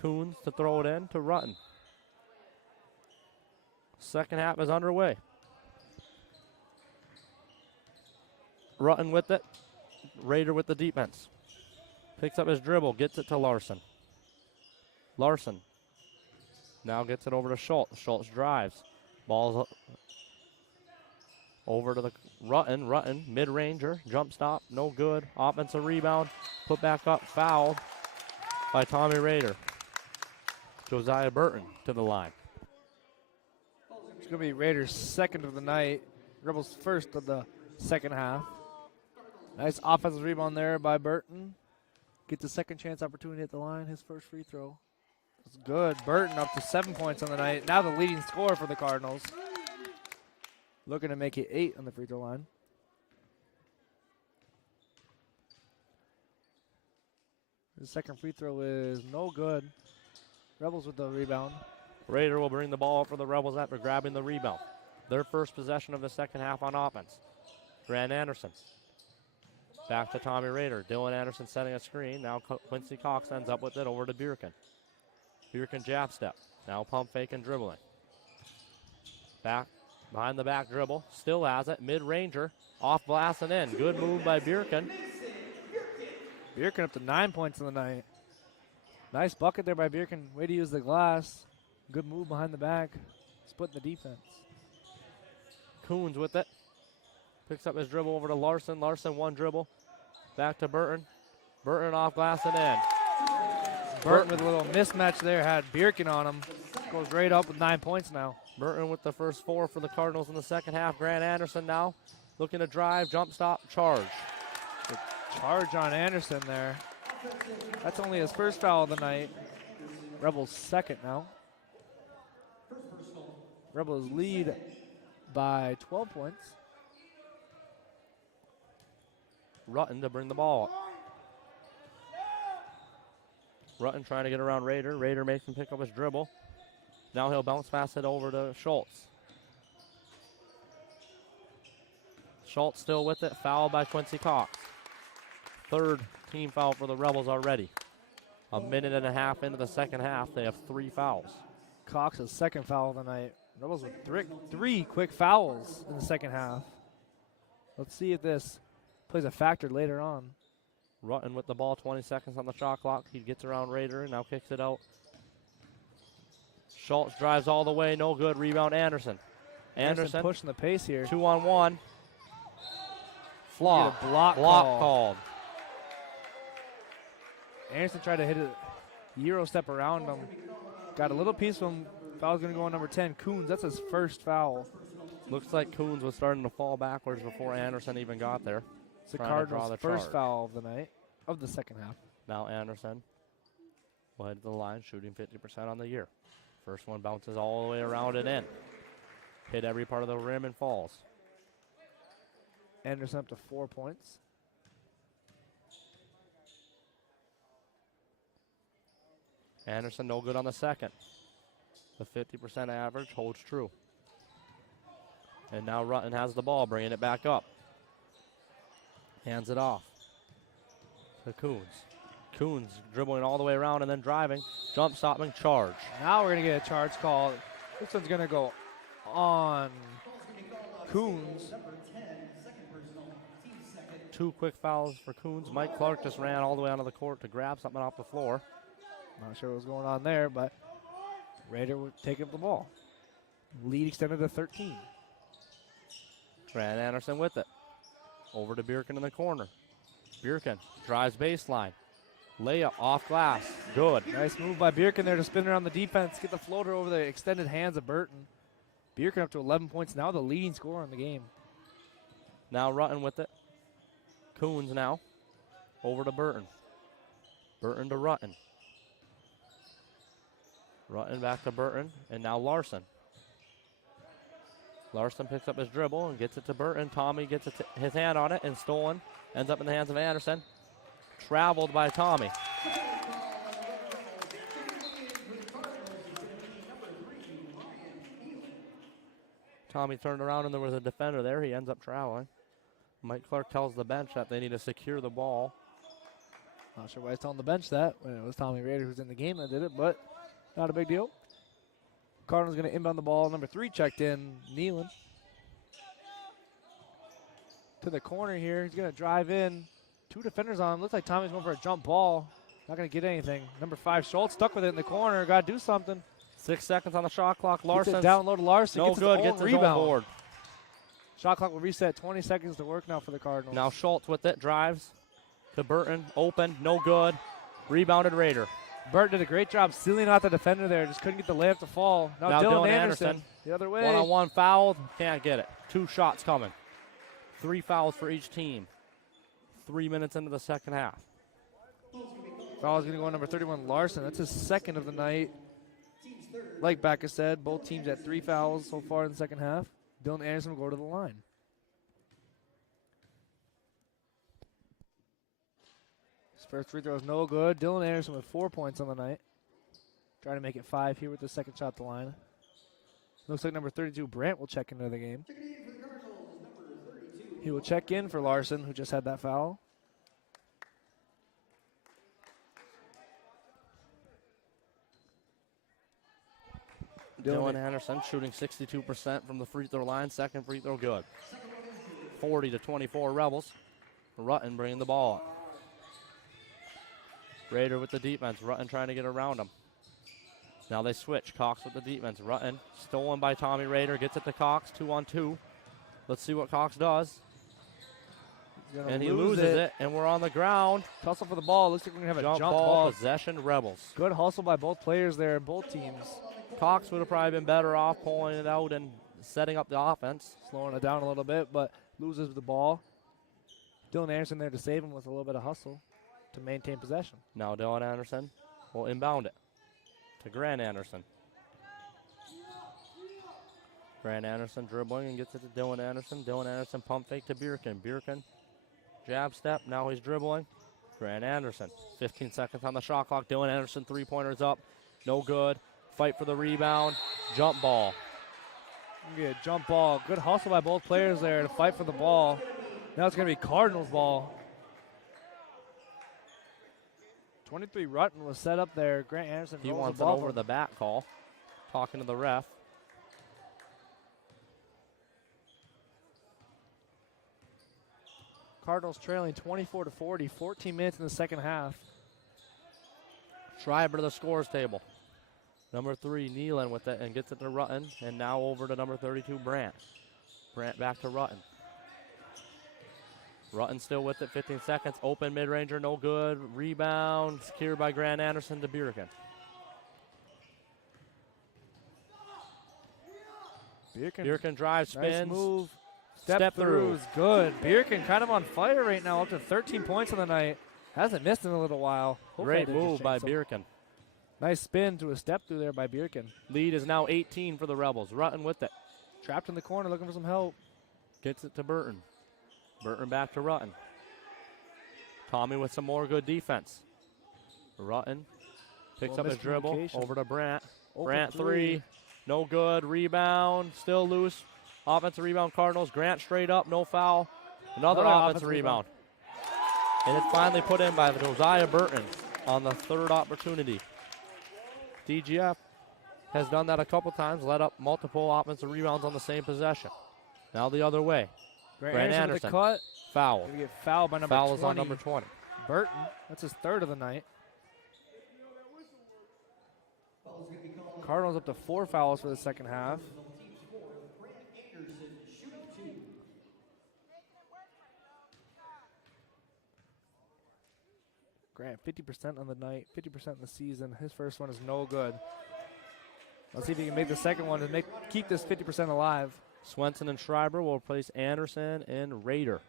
Coons to throw it in to Rutten. Second half is underway. Rutten with it. Raider with the defense. Picks up his dribble, gets it to Larson. Larson now gets it over to Schultz. Schultz drives. Ball's over to the Rutten. Rutten, mid-ranger, jump stop, no good. Offensive rebound, put back up, fouled by Tommy Raider. Josiah Burton to the line. It's going to be Raiders' second of the night. Rebels' first of the second half. Nice offensive rebound there by Burton. Gets a second chance opportunity at the line. His first free throw. It's good. Burton up to 7 points on the night. Now the leading scorer for the Cardinals. Looking to make it 8 on the free throw line. His second free throw is no good. Rebels with the rebound. Raider will bring the ball up for the Rebels after grabbing the rebound. Their first possession of the second half on offense. Grant Anderson. Back to Tommy Raider. Dylan Anderson setting a screen. Now Quincy Cox ends up with it over to Bierken. Bierken jab step. Now pump fake and dribbling. Back behind the back dribble. Still has it. Mid-ranger. Off glass and in. Good move by Bierken. Bierken up to 9 points in the night. Nice bucket there by Bierken. Way to use the glass. Good move behind the back. Splitting the defense. Coons with it. Picks up his dribble over to Larson. Larson one dribble. Back to Burton. Burton off glass and in. Burton with a little mismatch there. Had Bierken on him. Goes right up with 9 points now. Burton with the first 4 for the Cardinals in the second half. Grant Anderson now looking to drive, jump stop, charge. The charge on Anderson there. That's only his first foul of the night. Rebels second now. Rebels lead by 12 points. Rutten to bring the ball up. Rutten trying to get around Raider. Raider makes him pick up his dribble. Now he'll bounce pass it over to Schultz. Schultz still with it. Fouled by Quincy Cox. Third team foul for the Rebels already. A minute and a half into the second half, they have 3 fouls. Cox's second foul of the night. Rebels with three quick fouls in the second half. Let's see if this plays a factor later on. Rutten with the ball, 20 seconds on the shot clock. He gets around Raider and now kicks it out. Schultz drives all the way, no good. Rebound Anderson. Anderson pushing the pace here. 2-on-1. Flop. Block called. Anderson tried to hit a Euro step around him. Got a little piece from him. Foul's going to go on number 10. Coons, that's his first foul. Looks like Coons was starting to fall backwards before Anderson even got there. It's the Cardinals' first foul of the night, of the second half. Now Anderson will head to the line, shooting 50% on the year. First one bounces all the way around and in. Hit every part of the rim and falls. Anderson up to 4 points. Anderson no good on the second. The 50% average holds true. And now Rutten has the ball, bringing it back up. Hands it off to Coons. Coons dribbling all the way around and then driving. Jump stopping, charge. Now we're going to get a charge call. This one's going to go on Coons. 2 quick fouls for Coons. Mike Clark just ran all the way onto the court to grab something off the floor. Not sure what was going on there, but Raider would take up the ball. Lead extended to 13. Grant Anderson with it. Over to Bierkin in the corner. Bierkin drives baseline. Layup off glass. Good. Nice move by Bierkin there to spin around the defense, get the floater over the extended hands of Burton. Bierkin up to 11 points, now the leading scorer in the game. Now Rutten with it. Coons now. Over to Burton. Burton to Rutten. Rutten back to Burton, and now Larson. Larson picks up his dribble and gets it to Burton. Tommy gets his hand on it and stolen. Ends up in the hands of Anderson. Traveled by Tommy. Tommy turned around and there was a defender there. He ends up traveling. Mike Clark tells the bench that they need to secure the ball. Not sure why he's telling the bench that when it was Tommy Raider who's in the game that did it, but not a big deal. Cardinals going to inbound the ball. Number 3 checked in, Nealon. To the corner here. He's going to drive in. 2 defenders on him. Looks like Tommy's going for a jump ball. Not going to get anything. Number 5, Schultz, stuck with it in the corner. Got to do something. 6 seconds on the shot clock. Larson down low to Larson. No good. Gets his own board. Shot clock will reset. 20 seconds to work now for the Cardinals. Now Schultz with it. Drives to Burton. Open. No good. Rebounded Raider. Burton did a great job sealing out the defender there. Just couldn't get the layup to fall. Now Dylan Anderson the other way. One-on-one fouled. Can't get it. 2 shots coming. 3 fouls for each team. 3 minutes into the second half. Foul is going to go on number 31, Larson. That's his second of the night. Like Backus said, both teams at 3 fouls so far in the second half. Dylan Anderson will go to the line. His first free throw is no good. Dylan Anderson with 4 points on the night. Trying to make it 5 here with the second shot at the line. Looks like number 32, Brandt, will check into the game. He will check in for Larson, who just had that foul. Dylan Anderson shooting 62% from the free throw line. Second free throw good. 40-24 Rebels. Rutten bringing the ball up. Raider with the defense. Rutten trying to get around him. Now they switch. Cox with the defense. Rutten stolen by Tommy Raider. Gets it to Cox. 2-on-2. Let's see what Cox does. And he loses it. And we're on the ground. Tussle for the ball. Looks like we're going to have a jump ball. Possession Rebels. Good hustle by both players there, both teams. Cox would have probably been better off pulling it out and setting up the offense. Slowing it down a little bit, but loses the ball. Dylan Anderson there to save him with a little bit of hustle to maintain possession. Now Dylan Anderson will inbound it to Grant Anderson. Grant Anderson dribbling and gets it to Dylan Anderson. Dylan Anderson pump fake to Bierkin. Bierkin jab step. Now he's dribbling. Grant Anderson. 15 seconds on the shot clock. Dylan Anderson 3-pointers up. No good. Fight for the rebound. Jump ball. Yeah, jump ball. Good hustle by both players there to fight for the ball. Now it's going to be Cardinals ball. 23 Rutten was set up there. Grant Anderson He wants it over the back call. Talking to the ref. Cardinals trailing 24-40. 14 minutes in the second half. Schreiber to the scores table. Number 3, Nealon with it and gets it to Rutten. And now over to number 32, Brandt. Brandt back to Rutten. Rutten still with it, 15 seconds. Open mid-ranger, no good. Rebound, secured by Grant Anderson to Bierkin. Bierkin drives, spins. Nice move. Step through is good. Bierkin kind of on fire right now, up to 13 points on the night. Hasn't missed in a little while. Great move by Bierkin. Nice spin to a step through there by Bierkin. Lead is now 18 for the Rebels. Rutten with it. Trapped in the corner, looking for some help. Gets it to Burton. Burton back to Rutten. Tommy with some more good defense. Rutten picks up his dribble over to Brandt. Brandt 3, no good. Rebound, still loose. Offensive rebound Cardinals. Grant straight up, no foul. Another offensive rebound. And it's finally put in by Josiah Burton on the third opportunity. DGF has done that a couple times, let up multiple offensive rebounds on the same possession. Now the other way. Grant Anderson with Anderson. the cut. Foul. Gonna get fouled by number Foul 20. is on number 20. Burton. That's his third of the night. Cardinals up to 4 fouls for the second half. Grant 50% on the night, 50% in the season. His first one is no good. Let's see if he can make the second one and keep this 50% alive. Swenson and Schreiber will replace Anderson and Rader.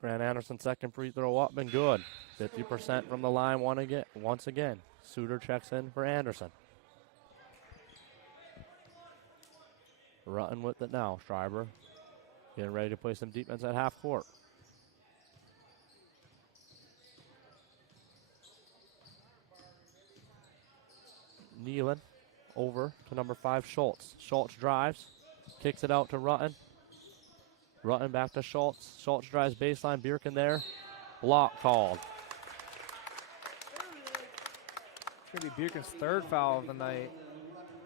Grant Anderson second free throw up and good. 50% from the line once again. Suter checks in for Anderson. Rutten with it now. Schreiber getting ready to play some defense at half court. Nealon over to number 5, Schultz. Schultz drives, kicks it out to Rutten. Rutten back to Schultz. Schultz drives baseline. Bjerken there. Block called. It's going to be Bjerken's third foul of the night.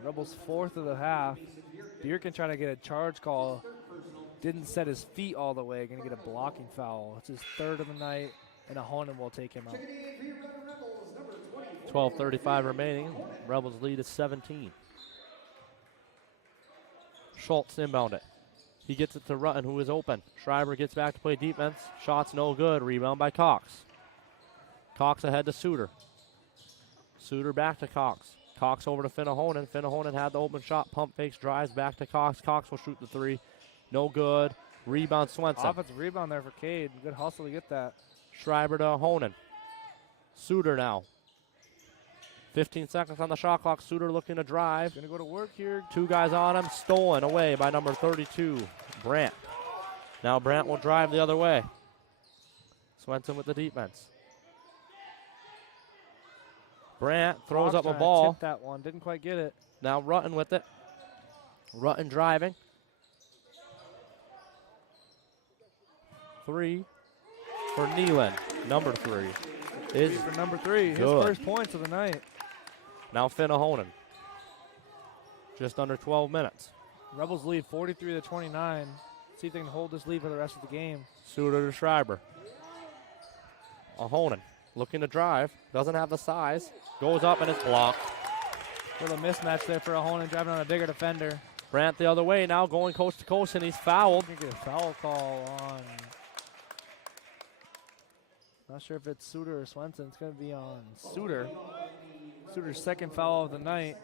Rebels' fourth of the half. Bjerken trying to get a charge call. Didn't set his feet all the way. Going to get a blocking foul. It's his third of the night, and Ahonen will take him out. 12:35 remaining. Rebels lead is 17. Schultz inbound it. He gets it to Rutten, who is open. Schreiber gets back to play defense. Shot's no good. Rebound by Cox. Cox ahead to Suter. Suter back to Cox. Cox over to Finnehonen. Finnehonen had the open shot. Pump fakes, drives back to Cox. Cox will shoot the three. No good. Rebound Swenson. Offensive rebound there for Cade. Good hustle to get that. Schreiber to Honen. Suter now. 15 seconds on the shot clock. Suter looking to drive. Gonna go to work here. Two guys on him. Stolen away by number 32, Brandt. Now Brandt will drive the other way. Swenson with the defense. Brandt throws up a ball. Tip that one. Didn't quite get it. Now Rutten with it. Rutten driving. Three for Nealon. Number 3. Is for number 3. His good. first points of the night. Now Finnehonen. Just under 12 minutes. Rebels lead 43-29. See if they can hold this lead for the rest of the game. Suter to Schreiber. Ahonen looking to drive. Doesn't have the size. Goes up and it's blocked. Little mismatch there for Ahonen driving on a bigger defender. Brandt the other way now, going coast to coast, and he's fouled. Get a foul call on. Not sure if it's Suter or Swenson. It's going to be on Suter. Suter's second foul of the night.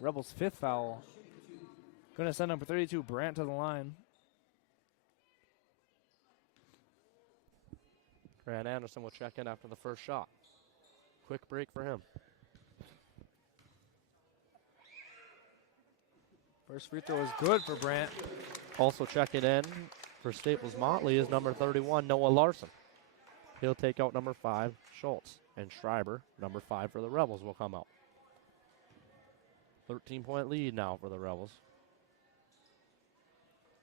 Rebels' 5th foul. Going to send number 32, Brandt, to the line. Grant Anderson will check in after the first shot. Quick break for him. First free throw is good for Brandt. Also checking in for Staples Motley is number 31, Noah Larson. He'll take out number 5, Schultz. And Schreiber, number 5 for the Rebels, will come out. 13-point lead now for the Rebels.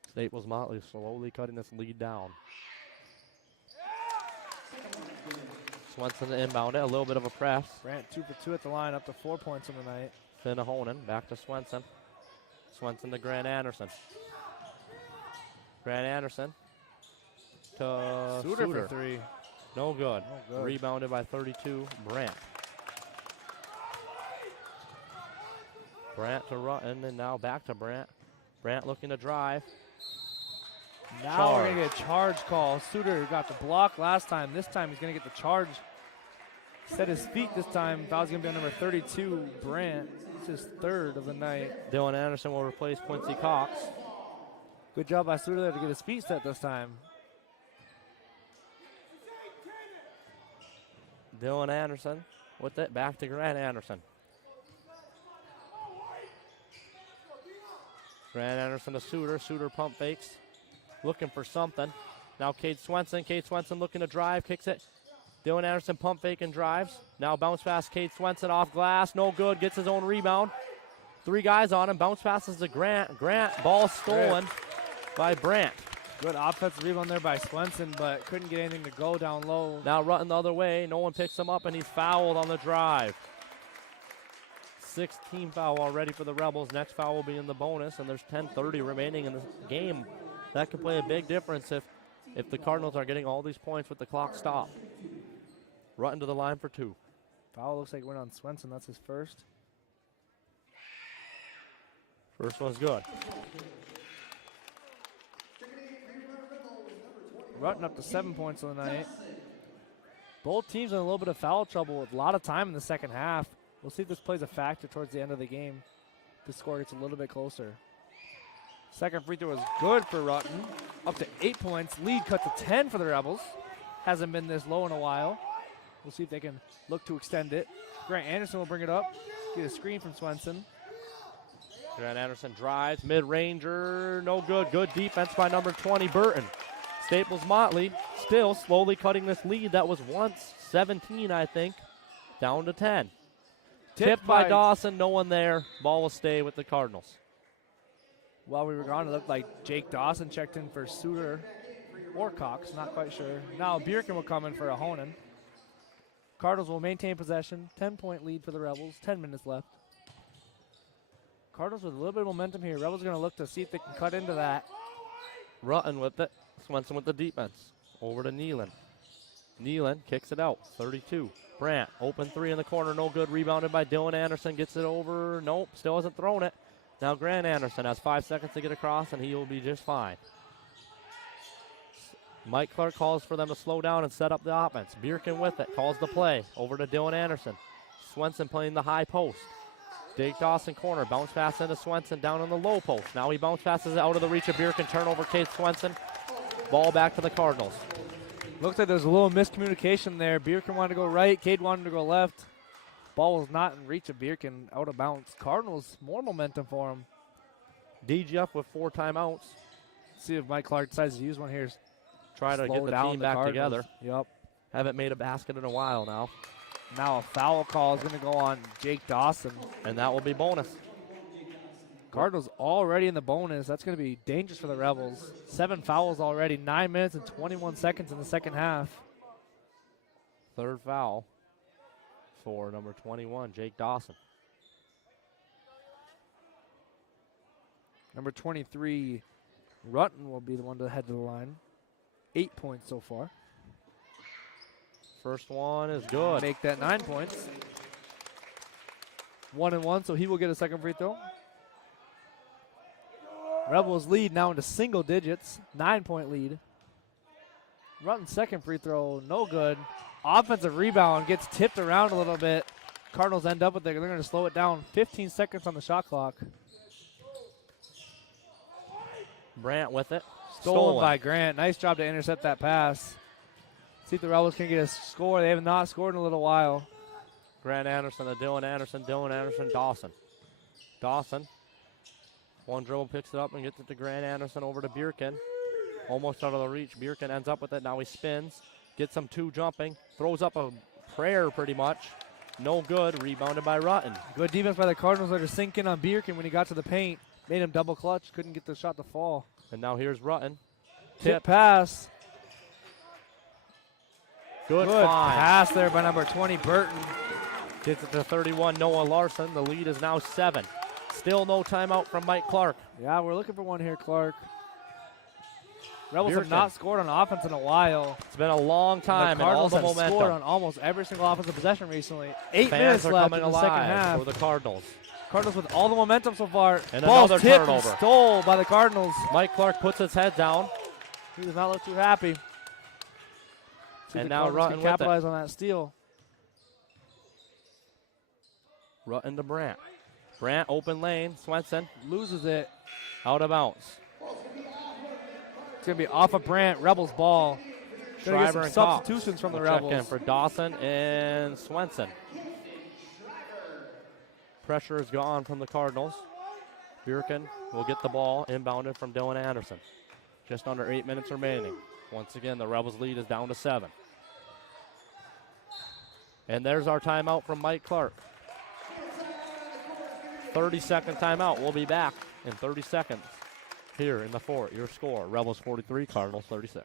Staples Motley slowly cutting this lead down. Swenson inbound it, a little bit of a press. Brandt 2 for 2 at the line, up to 4 points on the night. Finnehonen back to Swenson. Swenson to Grant Anderson. Grant Anderson to Suter Suter. for 3. No good. No good. Rebounded by 32, Brandt. Brandt to Rutten, and now back to Brandt. Brandt looking to drive. Now we're going to get a charge call. Suter got the block last time. This time he's going to get the charge. Set his feet this time. Foul's going to be on number 32, Brandt. It's his 3rd of the night. Dylan Anderson will replace Quincy Cox. Good job by Suter there to get his feet set this time. Dylan Anderson with it, back to Grant Anderson. Grant Anderson to Suter. Suter pump fakes. Looking for something. Now Cade Swenson. Cade Swenson looking to drive. Kicks it. Dylan Anderson pump fake and drives. Now bounce pass. Cade Swenson off glass. No good. Gets his own rebound. 3 guys on him. Bounce passes to Grant. Grant, ball stolen by Brandt. Good offensive rebound there by Swenson, but couldn't get anything to go down low. Now Rutten the other way. No one picks him up, and he's fouled on the drive. 16 foul already for the Rebels. Next foul will be in the bonus, and there's 10:30 remaining in the game. That could play a big difference if the Cardinals are getting all these points with the clock stopped. Rutten to the line for 2. Foul looks like it went on Swenson. That's his first. First one's good. Rutten up to 7 points on the night. Both teams in a little bit of foul trouble with a lot of time in the second half. We'll see if this plays a factor towards the end of the game. The score gets a little bit closer. Second free throw is good for Rutten. Up to 8 points. Lead cut to 10 for the Rebels. Hasn't been this low in a while. We'll see if they can look to extend it. Grant Anderson will bring it up. Get a screen from Swenson. Grant Anderson drives, mid-ranger, no good. Good defense by number 20, Burton. Staples Motley still slowly cutting this lead that was once 17, I think, down to 10. Tipped by Dawson, no one there. Ball will stay with the Cardinals. While we were gone, it looked like Jake Dawson checked in for Suter or Cox, not quite sure. Now Bjerken will come in for Ahonen. Cardinals will maintain possession. 10-point lead for the Rebels. 10 minutes left. Cardinals with a little bit of momentum here. Rebels are going to look to see if they can cut into that. Rutten with it. Swenson with the defense. Over to Nealon. Nealon kicks it out. 32. Brandt, open 3 in the corner. No good. Rebounded by Dylan Anderson. Gets it over. Nope. Still hasn't thrown it. Now Grant Anderson has 5 seconds to get across, and he will be just fine. Mike Clark calls for them to slow down and set up the offense. Bjerken with it. Calls the play. Over to Dylan Anderson. Swenson playing the high post. Jake Dawson corner. Bounce pass into Swenson down in the low post. Now he bounce passes it out of the reach of Bjerken. Turnover, Cade Swenson. Ball back to the Cardinals. Looks like there's a little miscommunication there. Bjerken wanted to go right. Cade wanted to go left. Ball was not in reach of Bjerken. Out of bounds. Cardinals, more momentum for him. DGF with 4 timeouts. See if Mike Clark decides to use one here. Try to get the team back together. Yep. Haven't made a basket in a while now. Now a foul call is going to go on Jake Dawson. And that will be bonus. Cardinals already in the bonus. That's going to be dangerous for the Rebels. 7 fouls already. 9 minutes and 21 seconds in the second half. Third foul for number 21, Jake Dawson. Number 23, Rutten will be the one to head to the line. 8 points so far. First one is good. Make that 9 points. 1-1, so he will get a second free throw. Rebels lead now into single digits. 9-point lead. Rutten's second free throw, no good. Offensive rebound gets tipped around a little bit. Cardinals end up with it. They're going to slow it down. 15 seconds on the shot clock. Brandt with it. Stolen by Grant. Nice job to intercept that pass. See if the Rebels can get a score. They have not scored in a little while. Grant Anderson to Dylan Anderson, Dawson. Dawson. One dribble, picks it up and gets it to Grant Anderson over to Bjerken. Almost out of the reach. Bjerken ends up with it. Now he spins. Gets some 2 jumping. Throws up a prayer pretty much. No good. Rebounded by Rutten. Good defense by the Cardinals. They're sinking on Bjerken when he got to the paint. Made him double clutch. Couldn't get the shot to fall. And now here's Rutten. Tip pass. Good pass there by number 20, Burton. Gets it to 31, Noah Larson. The lead is now 7. Still no timeout from Mike Clark. Yeah, we're looking for one here, Clark. Rebels have Bjerken. not scored on offense in a while. It's been a long time, The and all Cardinals the have momentum. scored on almost every single offensive possession recently. 8 Fans minutes are left coming in the second alive half. for the Cardinals. Cardinals with all the momentum so far. And Ball's another tipped turnover. and stole by the Cardinals. Mike Clark puts his head down. He does not look too happy. See if And the now Cardinals Rutten can with it. capitalize on that steal. Rutten to Brandt. Brandt, open lane. Swenson Loses it. out of bounds. It's going to be off of Brandt. Rebels ball. Gonna get Schreiber some and Cox substitutions from the will check in Rebels. for Dawson and Swenson. Pressure is gone from the Cardinals. Bjerken will get the ball inbounded from Dylan Anderson. Just under 8 minutes remaining. Once again, the Rebels lead is down to 7. And there's our timeout from Mike Clark. 30-second timeout. We'll be back in 30 seconds here in the fort. Your score, Rebels 43, Cardinals 36.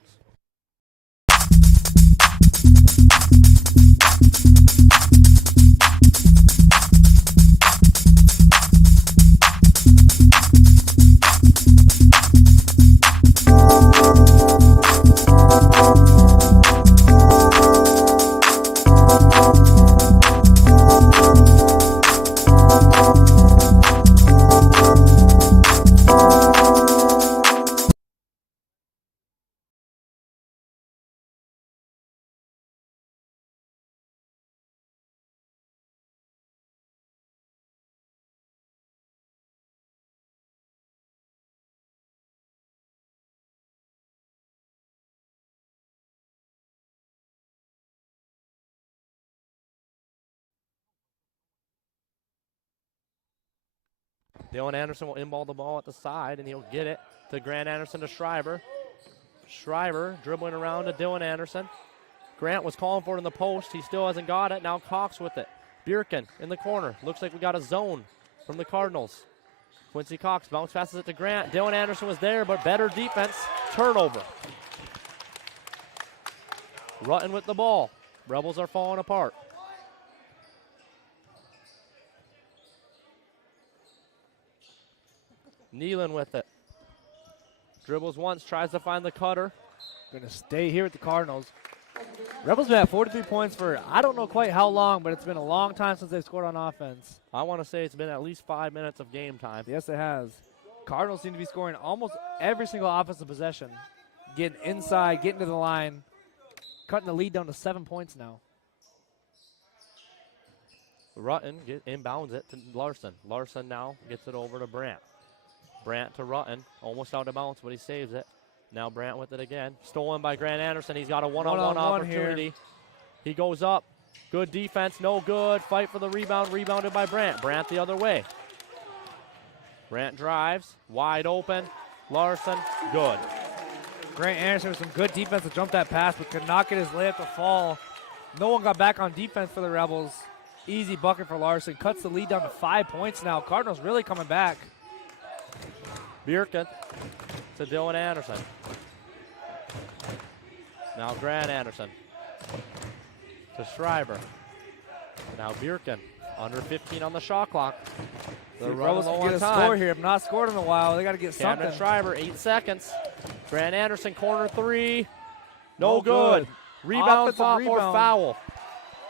Dylan Anderson will inball the ball at the side, and he'll get it to Grant Anderson to Schreiber. Schreiber dribbling around to Dylan Anderson. Grant was calling for it in the post. He still hasn't got it. Now Cox with it. Bjerken in the corner. Looks like we got a zone from the Cardinals. Quincy Cox bounce passes it to Grant. Dylan Anderson was there, but better defense. Turnover. Rutten with the ball. Rebels are falling apart. Nealon with it. Dribbles once, tries to find the cutter. Going to stay here with the Cardinals. Rebels been at 43 points for I don't know quite how long, but it's been a long time since they've scored on offense. I want to say it's been at least 5 minutes of game time. Yes, it has. Cardinals seem to be scoring almost every single offensive possession. Getting inside, getting to the line, cutting the lead down to 7 points now. Rutten inbounds it to Larson. Larson now gets it over to Brandt. Brandt to Rutten, almost out of bounds, but he saves it. Now Brandt with it again. Stolen by Grant Anderson. He's got a one-on-one opportunity. Here. He goes up. Good defense, no good. Fight for the rebound, rebounded by Brandt. Brandt the other way. Brandt drives, wide open. Larson, good. Grant Anderson with some good defense to jump that pass, but could not get his layup to fall. No one got back on defense for the Rebels. Easy bucket for Larson. Cuts the lead down to 5 points now. Cardinals really coming back. Bjerken to Dylan Anderson. Now Grant Anderson to Schreiber. Now Bjerken, under 15 on the shot clock. The Rebels can get a score here. Have not scored in a while. They got to get Camden something. Schreiber, 8 seconds. Grant Anderson, corner three. No good. Rebound, fought for foul.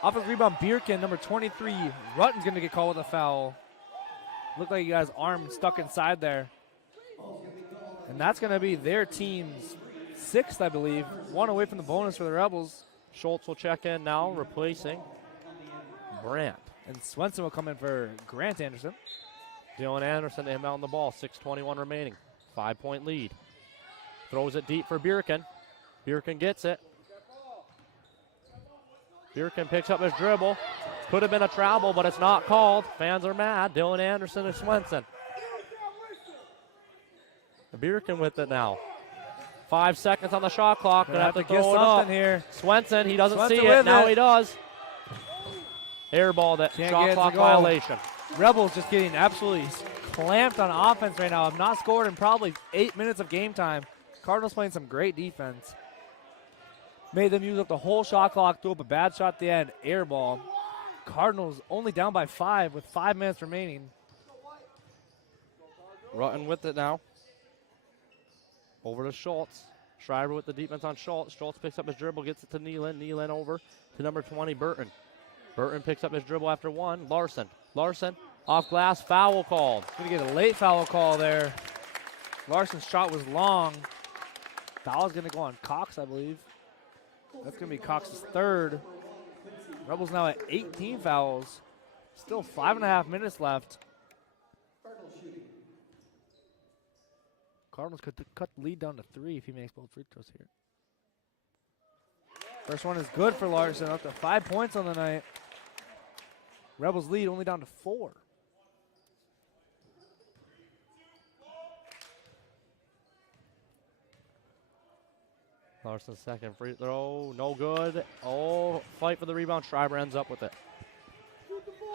Offensive rebound, Bjerken, number 23. Rutten's going to get called with a foul. Looked like he got his arm stuck inside there. And that's going to be their team's 6th, I believe. 1 away from the bonus for the Rebels. Schultz will check in now, replacing Brandt. And Swenson will come in for Grant Anderson. Dylan Anderson inbound the ball, 6:21 remaining. 5-point lead. Throws it deep for Bjerken. Bjerken gets it. Bjerken picks up his dribble. Could have been a travel, but it's not called. Fans are mad. Dylan Anderson and Swenson. Bjerken with it now. 5 seconds on the shot clock. Gonna have to get throw it up here. Swenson, he doesn't Swenson see it. Now he does. Airballed it. Shot clock violation. Rebels just getting absolutely clamped on offense right now. Have not scored in probably 8 minutes of game time. Cardinals playing some great defense. Made them use up the whole shot clock, threw up a bad shot at the end, air ball. Cardinals only down by 5 with 5 minutes remaining. Rutten with it now. Over to Schultz. Schreiber with the defense on Schultz. Schultz picks up his dribble, gets it to Nealon. Nealon over to number 20, Burton. Burton picks up his dribble after 1. Larson. Larson off glass, foul called. Going to get a late foul call there. Larson's shot was long. Foul's going to go on Cox, I believe. That's going to be Cox's 3rd. Rebels now at 18 fouls. Still 5.5 minutes left. Cardinals could cut the lead down to 3 if he makes both free throws here. First one is good for Larson, up to 5 points on the night. Rebels lead only down to 4. Larson's second free throw, no good. Oh, fight for the rebound. Schreiber ends up with it.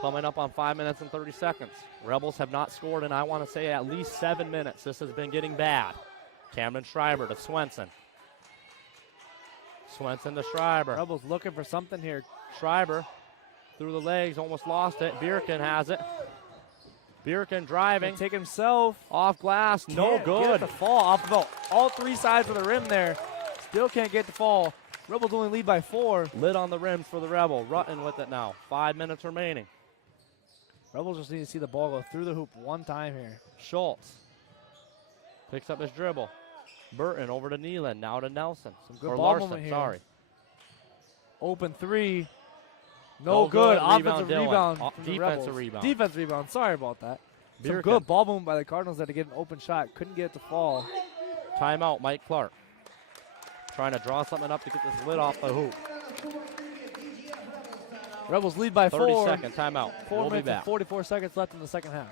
Coming up on 5 minutes and 30 seconds. Rebels have not scored in, I want to say, at least 7 minutes. This has been getting bad. Cameron Schreiber to Swenson. Swenson to Schreiber. Rebels looking for something here. Schreiber through the legs, almost lost it. Bierkin has it. Bierkin driving. Take himself. Off glass, no Can't good. Get the fall off about all 3 sides of the rim there. Still can't get the fall. Rebels only lead by 4. Lid on the rims for the Rebel. Rutten with it now. 5 minutes remaining. Rebels just need to see the ball go through the hoop one time here. Schultz picks up his dribble. Burton over to Nealon, now to Nelson. Some good or ball Larson, movement here. sorry. Open 3. No No good. good. Offensive Rebound, rebound. Dylan. from the Defensive Rebels. rebound. Defensive rebound. Sorry about that. Some Bierkin. good ball movement by the Cardinals there to get an open shot. Couldn't get it to fall. Timeout, Mike Clark. Trying to draw something up to get this lid off the hoop. Rebels lead by 30 4. second timeout. 4 We'll be minutes and back. 44 seconds left in the second half.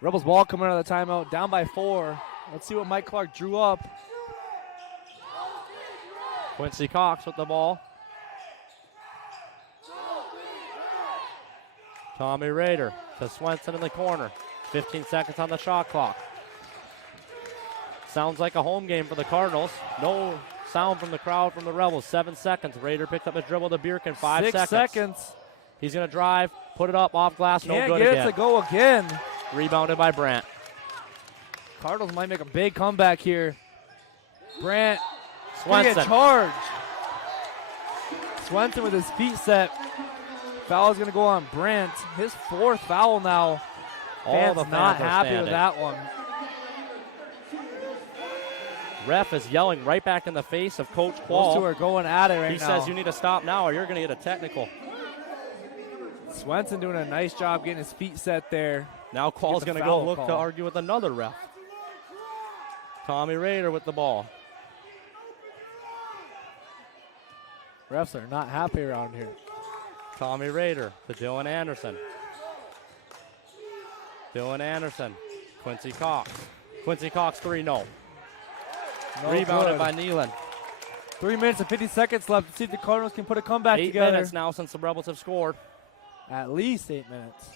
Rebels ball coming out of the timeout, down by 4. Let's see what Mike Clark drew up. Quincy Cox with the ball. Tommy Rader to Swenson in the corner. 15 seconds on the shot clock. Sounds like a home game for the Cardinals. No sound from the crowd from the Rebels. 7 seconds. Rader picked up his dribble to Bierkin. 5 6 seconds. He's going to drive, put it up off glass. Can't no good get again. it to go again. Rebounded by Brandt. Cardinals might make a big comeback here. Brandt Swenson. getting charged. Swenson with his feet set. Foul is going to go on Brandt. His 4th foul now. All the Fans not fans are happy with standing. that one. Ref is yelling right back in the face of Coach Those Quall. two are going at it right He now. says you need to stop now or you're going to get a technical. Swenson doing a nice job getting his feet set there. Now Quall's the going to go foul look to call. argue with another ref. Tommy Rader with the ball. Refs are not happy around here. Tommy Rader to Dylan Anderson. Dylan Anderson. Quincy Cox. Quincy Cox 3, no. Rebounded good. by Nealon. 3 minutes and 50 seconds left to see if the Cardinals can put a comeback 8 together. minutes now since the Rebels have scored. At least 8 minutes.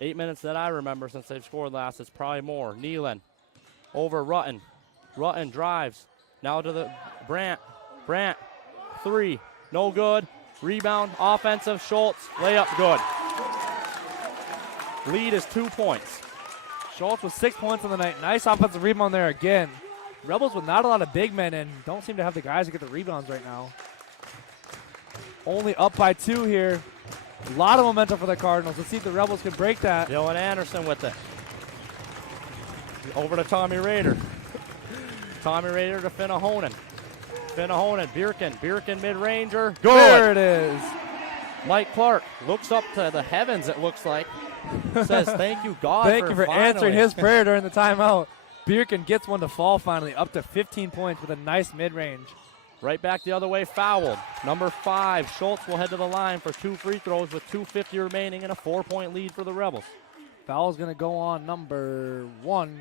8 minutes that I remember since they've scored last. It's probably more. Nealon over Rutten. Rutten drives. Now to the Brandt. Brandt, 3. No good. Rebound, offensive. Schultz, layup, good. Lead is 2 points. Schultz with 6 points on the night. Nice offensive rebound there again. Rebels with not a lot of big men and don't seem to have the guys to get the rebounds right now. Only up by 2 here. A lot of momentum for the Cardinals. Let's see if the Rebels can break that. Dylan Anderson with it. Over to Tommy Rader. Tommy Rader to Finnahonen. Finnahonen, Bierkin. Bierkin mid-ranger. Good. There it is. Mike Clark looks up to the heavens, it looks like. Says, thank you, God, Thank you for finally." answering his prayer during the timeout. Bierkin gets one to fall finally, up to 15 points with a nice mid-range. Right back the other way, fouled. Number 5, Schultz will head to the line for 2 free throws with 2:50 remaining and a 4-point lead for the Rebels. Foul's going to go on number 1,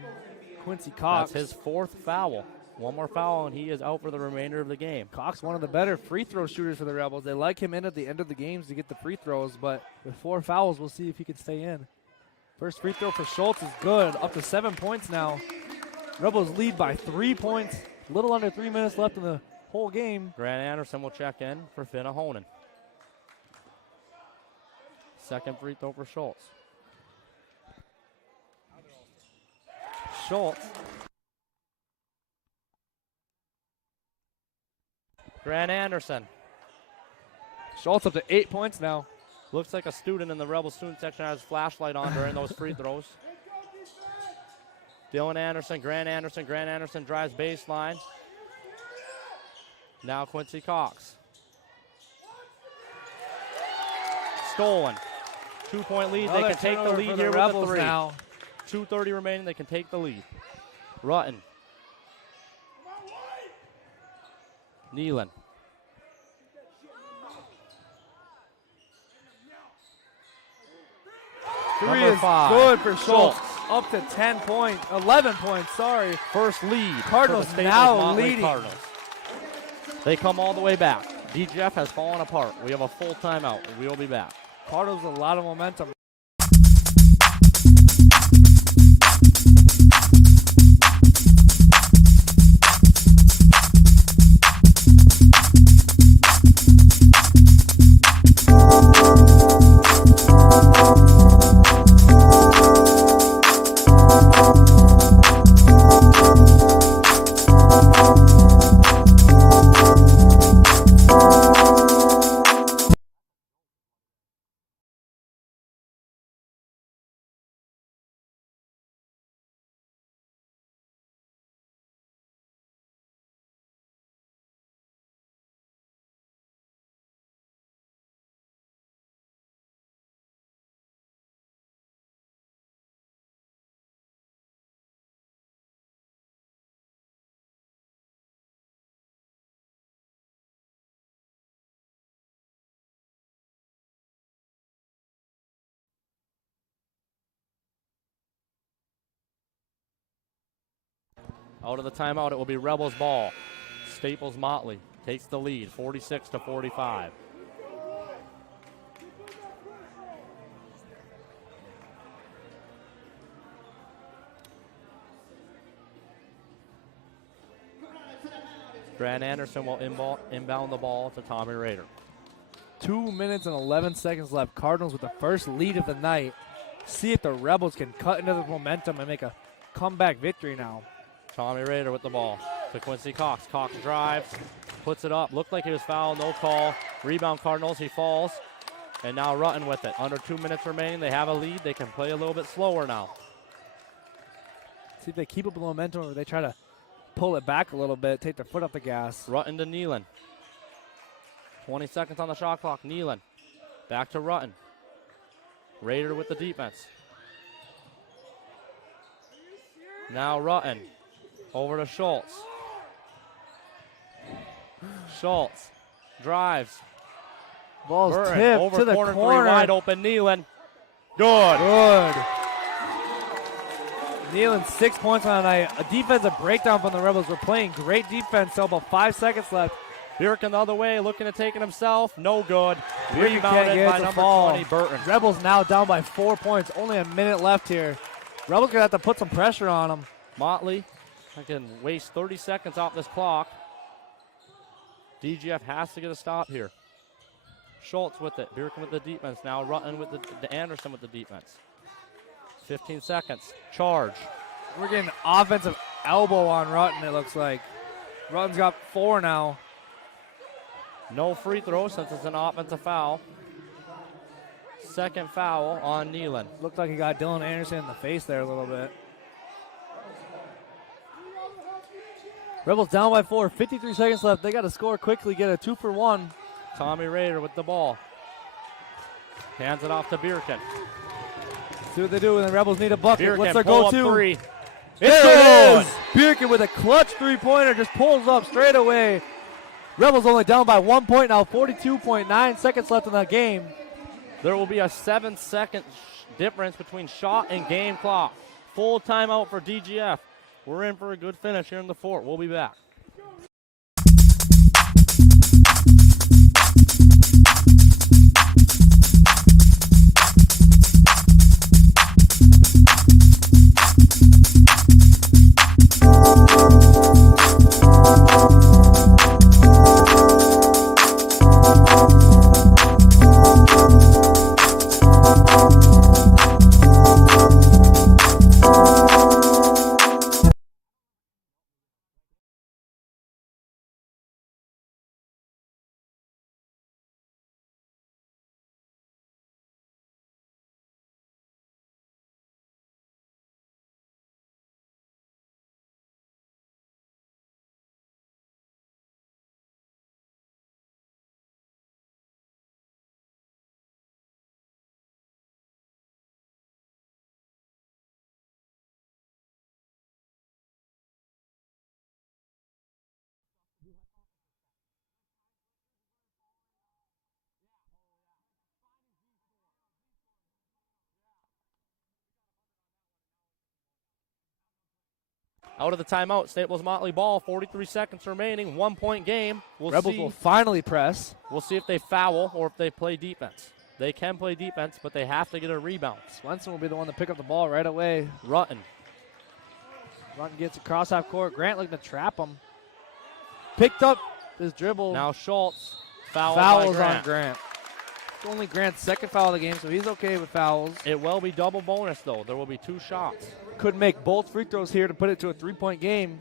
Quincy Cox. That's his 4th foul. One more foul, and he is out for the remainder of the game. Cox, one of the better free throw shooters for the Rebels. They like him in at the end of the games to get the free throws, but with 4 fouls, we'll see if he can stay in. First free throw for Schultz is good, up to 7 points now. Rebels lead by 3 points. A little under 3 minutes left in the whole game. Grant Anderson will check in for Finnahonen. Second free throw for Schultz. Schultz Grant Anderson. Schultz up to 8 points now. Looks like a student in the Rebel student section has his flashlight on during those free throws. Dylan Anderson, Grant Anderson drives baseline. Now Quincy Cox. Stolen. 2-point lead. Another They can take the turnover lead for here with Rebels the three. now. 2:30 remaining. They can take the lead. Rutten. Nealon. Three Number is 5. good for Schultz. Schultz. Up to 11 points, sorry. First lead. Cardinals for the Staples now Motley leading. Cardinals. They come all the way back. DGF has fallen apart. We have a full timeout. We will be back. Cardinals a lot of momentum. Out of the timeout, it will be Rebels ball. Staples Motley takes the lead, 46-45. Grant Anderson will inbound the ball to Tommy Rader. 2 minutes and 11 seconds left. Cardinals with the first lead of the night. See if the Rebels can cut into the momentum and make a comeback victory now. Tommy Rader with the ball to Quincy Cox. Cox drives, puts it up. Looked like he was fouled, no call. Rebound Cardinals, he falls. And now Rutten with it. Under 2 minutes remaining, they have a lead. They can play a little bit slower now. See if they keep up the momentum or they try to pull it back a little bit, take their foot off the gas. Rutten to Nealon. 20 seconds on the shot clock. Nealon back to Rutten. Rader with the defense. Now Rutten over to Schultz. Schultz drives. Ball's Burton tipped over to the corner, corner. three wide open. Nealon. Good. Good. Nealon 6 points on the night. A defensive breakdown from the Rebels. We're playing great defense. So about 5 seconds left. Birkin the other way, looking to take it himself. No good. Birkin can't Rebounded get it by to number fall. 20, Burton. Rebels now down by 4 points. Only a minute left here. Rebels gonna have to put some pressure on them. Motley, I can waste 30 seconds off this clock. DGF has to get a stop here. Schultz with it. Birkin with the defense. Now Rutten with the Anderson with the defense. 15 seconds. Charge. We're getting offensive elbow on Rutten, it looks like. Rutten's got 4 now. No free throw since it's an offensive foul. Second foul on Nealon. Looked like he got Dylan Anderson in the face there a little bit. Rebels down by 4. 53 seconds left. They got to score quickly, get a 2-for-1. Tommy Rader with the ball. Hands it off to Birkin. See what they do when the Rebels need a bucket. Birkin, What's their pull up go-to? three. There Good. it is! Birkin with a clutch three-pointer just pulls up straight away. Rebels only down by 1 point now. 42.9 seconds left in the game. There will be a 7-second difference between shot and game clock. Full timeout for DGF. We're in for a good finish here in the fourth. We'll be back. Out of the timeout, Staples Motley ball, 43 seconds remaining, 1 point game. Rebels will finally press. We'll see if they foul or if they play defense. They can play defense, but they have to get a rebound. Swenson will be the one to pick up the ball right away. Rutten. Rutten gets across half court. Grant looking to trap him. Picked up his dribble. Now Schultz. Fouls on Grant. It's only Grant's second foul of the game, so he's okay with fouls. It will be double bonus, though. There will be 2 shots. Could make both free throws here to put it to a 3-point game.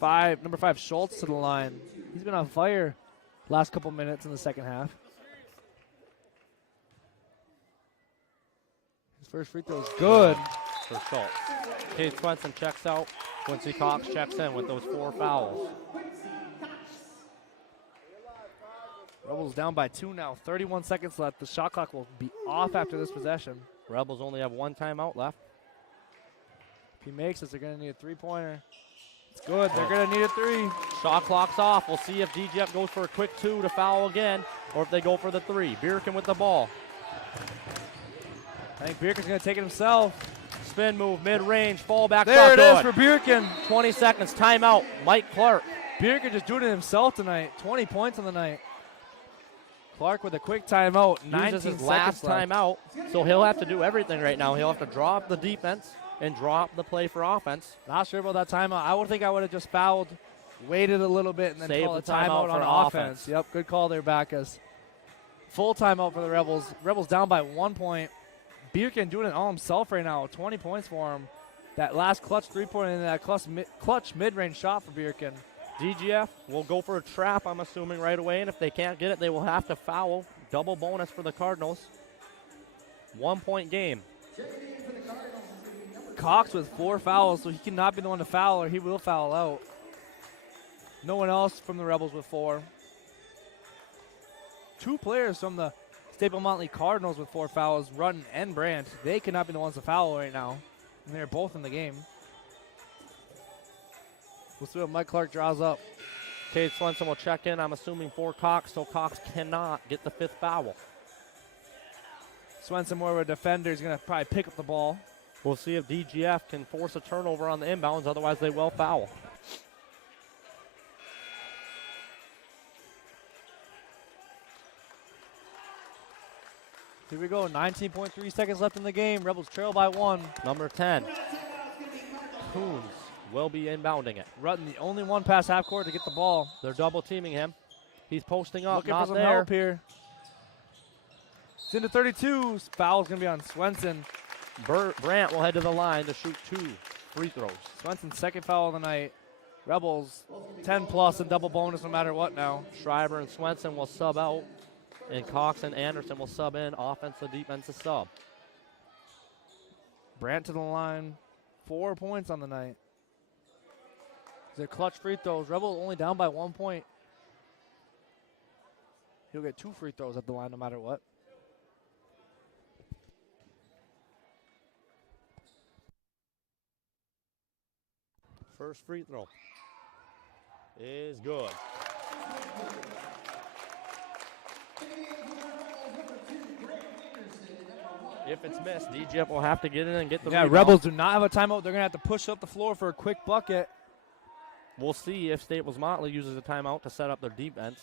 Number 5, Schultz to the line. He's been on fire last couple minutes in the second half. His first free throw is good. For Schultz. Cade Swenson checks out. Quincy Cox checks in with those 4 fouls. Rebels down by 2 now. 31 seconds left. The shot clock will be off after this possession. Rebels only have 1 timeout left. If he makes this, they're going to need a 3-pointer. It's good. They're going to need a 3. Shot clock's off. We'll see if DGF goes for a quick 2 to foul again, or if they go for the 3. Bierkin with the ball. I think Bierkin's going to take it himself. Spin move, mid-range, fall back. There it is good. for Bierkin. 20 seconds, timeout. Mike Clark. Bierkin just doing it himself tonight. 20 points on the night. Clark with a quick timeout. 19 Uses his seconds last left. timeout, so he'll have to do everything right now. He'll have to draw up the defense and draw up the play for offense. Not sure about that timeout. I would think I would have just fouled, waited a little bit, and then Save called a the timeout timeout on for offense. offense. Yep, good call there, Backus. Full timeout for the Rebels. Rebels down by 1 point. Bierkin doing it all himself right now. 20 points for him. That last clutch 3-pointer and that clutch mid-range shot for Bierkin. DGF will go for a trap, I'm assuming, right away, and if they can't get it, they will have to foul. Double bonus for the Cardinals. 1 point game. Cox with 4 fouls, so he cannot be the one to foul or he will foul out. No one else from the Rebels with 4. 2 players from the Staple Motley Cardinals with 4 fouls, Rutten and Brandt. They cannot be the ones to foul right now. And they're both in the game. We'll see what Mike Clark draws up. Cade Swenson will check in, I'm assuming, for Cox, so Cox cannot get the 5th foul. Swenson, more of a defender, is going to probably pick up the ball. We'll see if DGF can force a turnover on the inbounds, otherwise they will foul. Here we go, 19.3 seconds left in the game. Rebels trail by 1. Number 10, Coons will be inbounding it. Rutten, the only one past half court to get the ball. They're double teaming him. He's posting up, Looking not for some there. help here. It's into 32. Foul's going to be on Swenson. Brandt will head to the line to shoot 2 free throws. Swenson's second foul of the night. Rebels 10 plus and double bonus no matter what now. Schreiber and Swenson will sub out, and Cox and Anderson will sub in, offensive, defensive sub. Brandt to the line. 4 points on the night. They're clutch free throws. Rebels only down by 1 point. He'll get 2 free throws at the line no matter what. First free throw is good. If it's missed, DGF will have to get in and get the rebound. Rebels do not have a timeout. They're going to have to push up the floor for a quick bucket. We'll see if Staples Motley uses a timeout to set up their defense,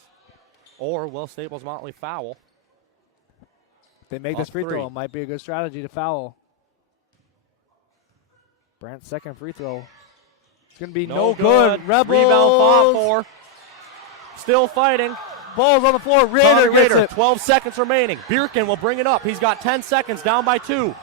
or will Staples Motley foul? If they make this free throw, it might be a good strategy to foul. Brandt's second free throw. It's going to be no good. Rebels. Rebound fought for. Still fighting. Ball's on the floor. Raider gets it. 12 seconds remaining. Bierkin will bring it up. He's got 10 seconds, down by 2.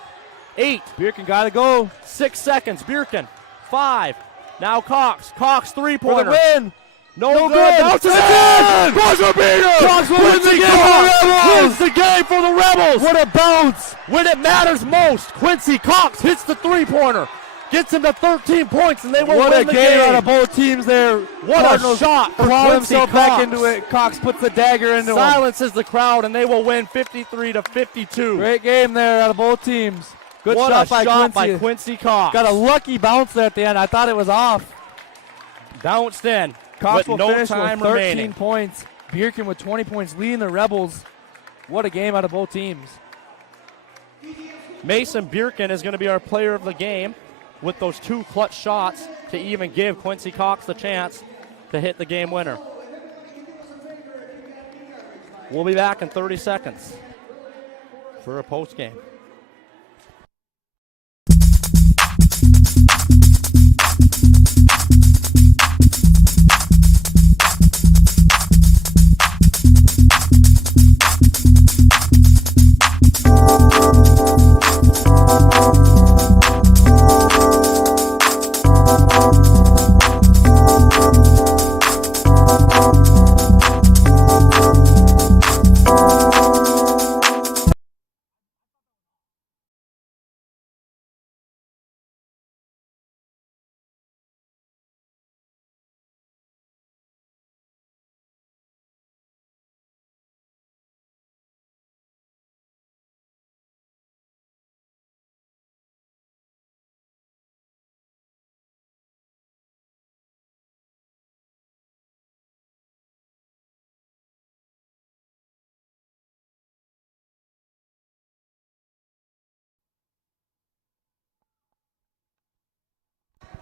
8. Bierkin got to go. 6 seconds. Bierkin. 5. Now Cox. Cox three-pointer. For the win. No good. Bounces in. Cox will beat him. Cox will win the game for the Rebels. Wins the game for the Rebels. What a bounce. When it matters most, Quincy Cox hits the three-pointer. Gets him to 13 points, and they will win the game. What a game out of both teams there. What Cardinals a shot for claw Quincy himself Cox. back into it. Cox puts the dagger into him. Silences the crowd, and they will win 53-52. Great game there out of both teams. Good what shot, a shot by by Quincy Cox. Got a lucky bounce there at the end. I thought it was off. Bounced in. Cox with will no finish time with 13 remaining. points. Bierkin with 20 points, leading the Rebels. What a game out of both teams. Mason Bierkin is going to be our player of the game. with those 2 clutch shots to even give Quincy Cox the chance to hit the game winner. We'll be back in 30 seconds for a post game.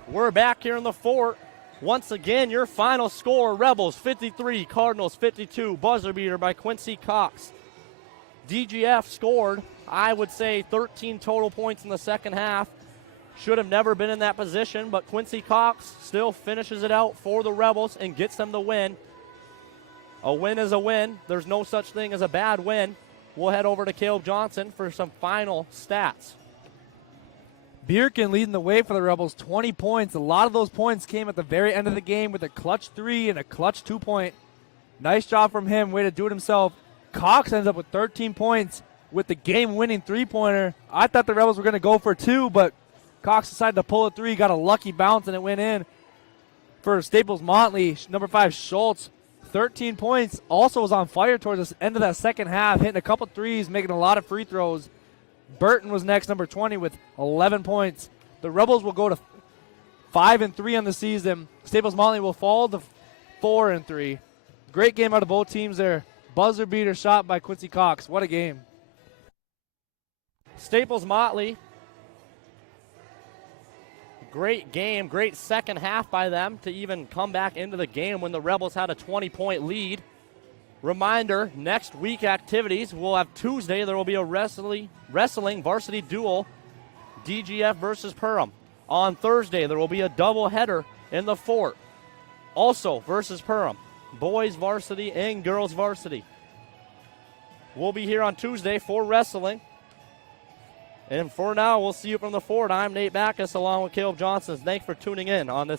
We're back here in the fort. Once again, your final score, Rebels 53, Cardinals 52, buzzer beater by Quincy Cox. DGF scored, I would say, 13 total points in the second half. Should have never been in that position, but Quincy Cox still finishes it out for the Rebels and gets them the win. A win is a win. There's no such thing as a bad win. We'll head over to Caleb Johnson for some final stats. Bierkin leading the way for the Rebels, 20 points. A lot of those points came at the very end of the game with a clutch 3 and a clutch 2-point. Nice job from him. Way to do it himself. Cox ends up with 13 points with the game-winning 3-pointer. I thought the Rebels were going to go for 2, but Cox decided to pull a 3, got a lucky bounce, and it went in. For Staples Motley, number 5, Schultz, 13 points. Also was on fire towards the end of that second half, hitting a couple threes, making a lot of free throws. Burton was next, number 20, with 11 points. The Rebels will go to 5-3 on the season. Staples Motley will fall to 4-3. Great game out of both teams there. Buzzer beater shot by Quincy Cox. What a game. Staples Motley, great game, great second half by them to even come back into the game when the Rebels had a 20-point lead. Reminder, next week activities, we'll have Tuesday, there will be a wrestling varsity duel, DGF versus Perham. On Thursday, there will be a doubleheader in the fort, also versus Perham, boys varsity and girls varsity. We'll be here on Tuesday for wrestling. And for now, we'll see you from the fort. I'm Nate Backus along with Caleb Johnson. Thanks for tuning in on this